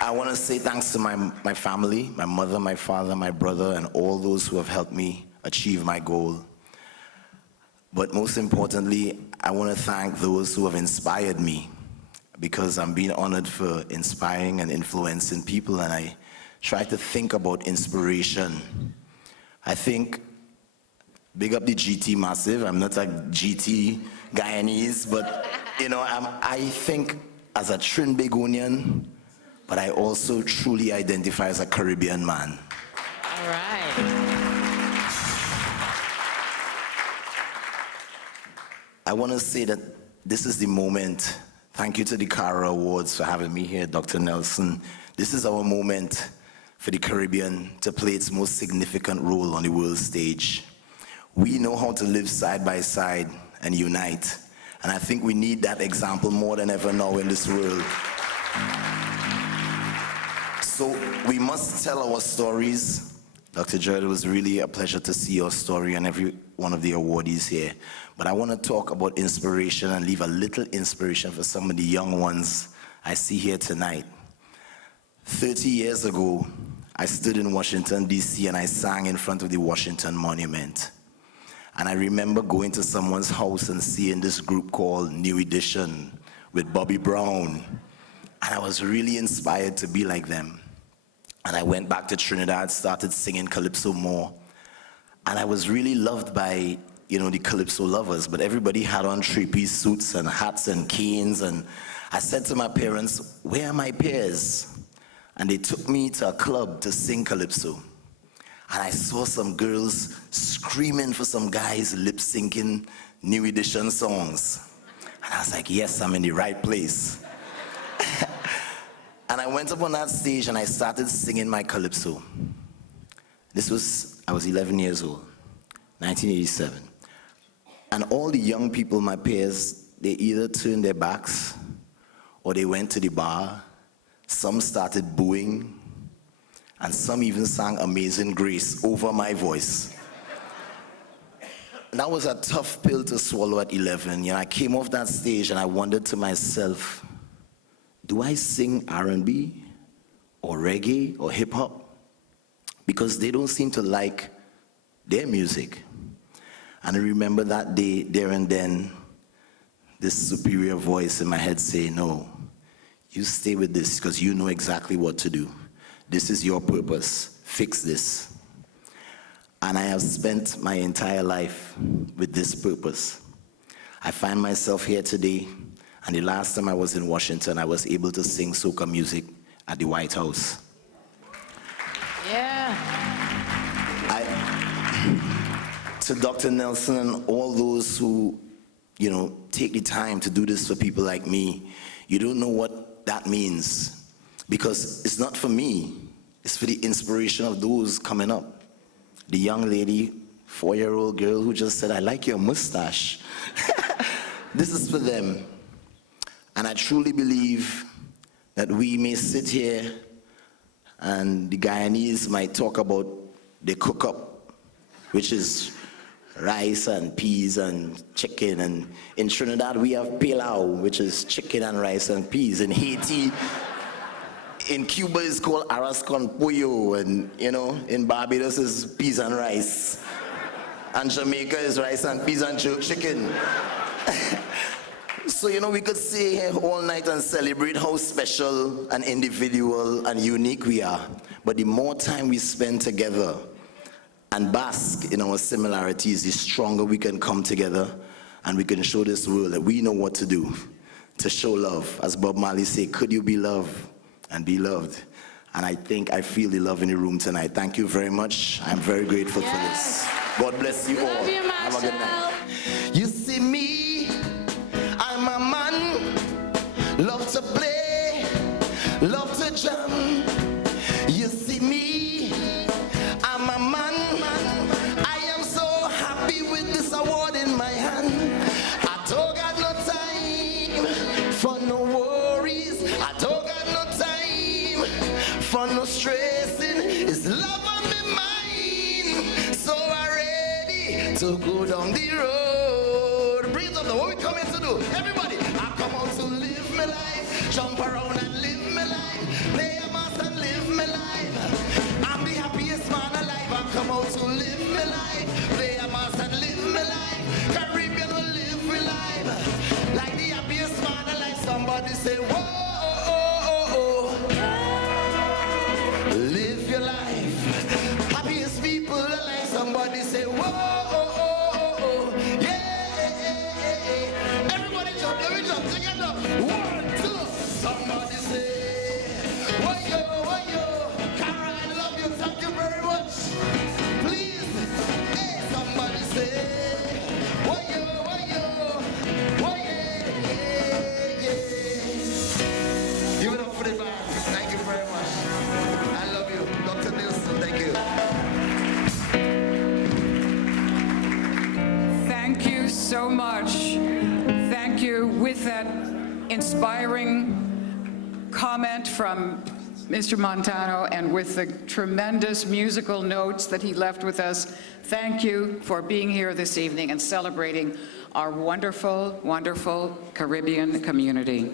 I want to say thanks to my family, my mother, my father, my brother, and all those who have helped me achieve my goal. But most importantly, I want to thank those who have inspired me, because I'm being honored for inspiring and influencing people, and I try to think about inspiration. I think, big up the GT massive. I'm not a GT Guyanese, but you know, I think as a Trinbagonian, but I also truly identify as a Caribbean man. All right. I want to say that this is the moment. Thank you to the CARAH Awards for having me here, Dr. Nelson. This is our moment for the Caribbean to play its most significant role on the world stage. We know how to live side by side and unite, and I think we need that example more than ever now in this world. So we must tell our stories. Dr. Joel, it was really a pleasure to see your story and every one of the awardees here. But I want to talk about inspiration and leave a little inspiration for some of the young ones I see here tonight. 30 years ago, I stood in Washington, D.C., and I sang in front of the Washington Monument. And I remember going to someone's house and seeing this group called New Edition with Bobby Brown. And I was really inspired to be like them. And I went back to Trinidad, started singing Calypso more. And I was really loved by, you know, the Calypso lovers, but everybody had on three-piece suits and hats and canes. And I said to my parents, where are my peers? And they took me to a club to sing Calypso. And I saw some girls screaming for some guys lip-syncing New Edition songs. And I was like, yes, I'm in the right place. And I went up on that stage and I started singing my Calypso. I was 11 years old, 1987. And all the young people, my peers, they either turned their backs or they went to the bar. Some started booing, and some even sang Amazing Grace over my voice. And that was a tough pill to swallow at 11. You know, I came off that stage and I wondered to myself, do I sing R&B or reggae or hip hop? Because they don't seem to like their music. And I remember that day, there and then, this superior voice in my head say, no, you stay with this because you know exactly what to do. This is your purpose. Fix this. And I have spent my entire life with this purpose. I find myself here today, and the last time I was in Washington, I was able to sing soca music at the White House. Yeah. To Dr. Nelson and all those who, you know, take the time to do this for people like me, you don't know what that means. Because it's not for me, it's for the inspiration of those coming up. The young lady, 4-year-old girl who just said, I like your mustache. This is for them. And I truly believe that we may sit here and the Guyanese might talk about the cook-up, which is rice and peas and chicken. And in Trinidad, we have pilau, which is chicken and rice and peas. In Haiti, in Cuba, it's called arroz con pollo. And, you know, in Barbados, it's peas and rice. And Jamaica is rice and peas and chicken. So, you know, we could stay here all night and celebrate how special and individual and unique we are. But the more time we spend together and bask in our similarities, the stronger we can come together and we can show this world that we know what to do to show love. As Bob Marley said, could you be loved and be loved? And I think I feel the love in the room tonight. Thank you very much. I'm very grateful for this. God bless you all. Love you, Have a good night. You see me, I'm a man, love to play, love to jam. You see me, I'm a man, I am so happy with this award in my hand. I don't got no time for no worries, I don't got no time for no stressing. It's love on my mind, so I'm ready to go down the road. Breathe up, what we coming to do? Everybody, I come out to live my life, jump around and live my life, play life. Play a mass and live my life. Caribbean will live my life. Like the happiest man, and like somebody say, whoa, live your life. Happiest people, and like somebody say, whoa, yeah. Everybody jump, let me jump, together. 1, 2, somebody say, whoa, Cara, I love you, thank you very much. Please, hey, somebody say, whoa, yeah. Give it up for the band. Thank you very much. I love you. Dr. Nielsen, thank you. Thank you so much. Thank you. With that inspiring comment from Mr. Montano and with the tremendous musical notes that he left with us, thank you for being here this evening and celebrating our wonderful, wonderful Caribbean community.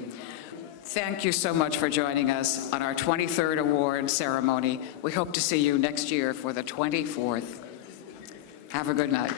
Thank you so much for joining us on our 23rd award ceremony. We hope to see you next year for the 24th. Have a good night.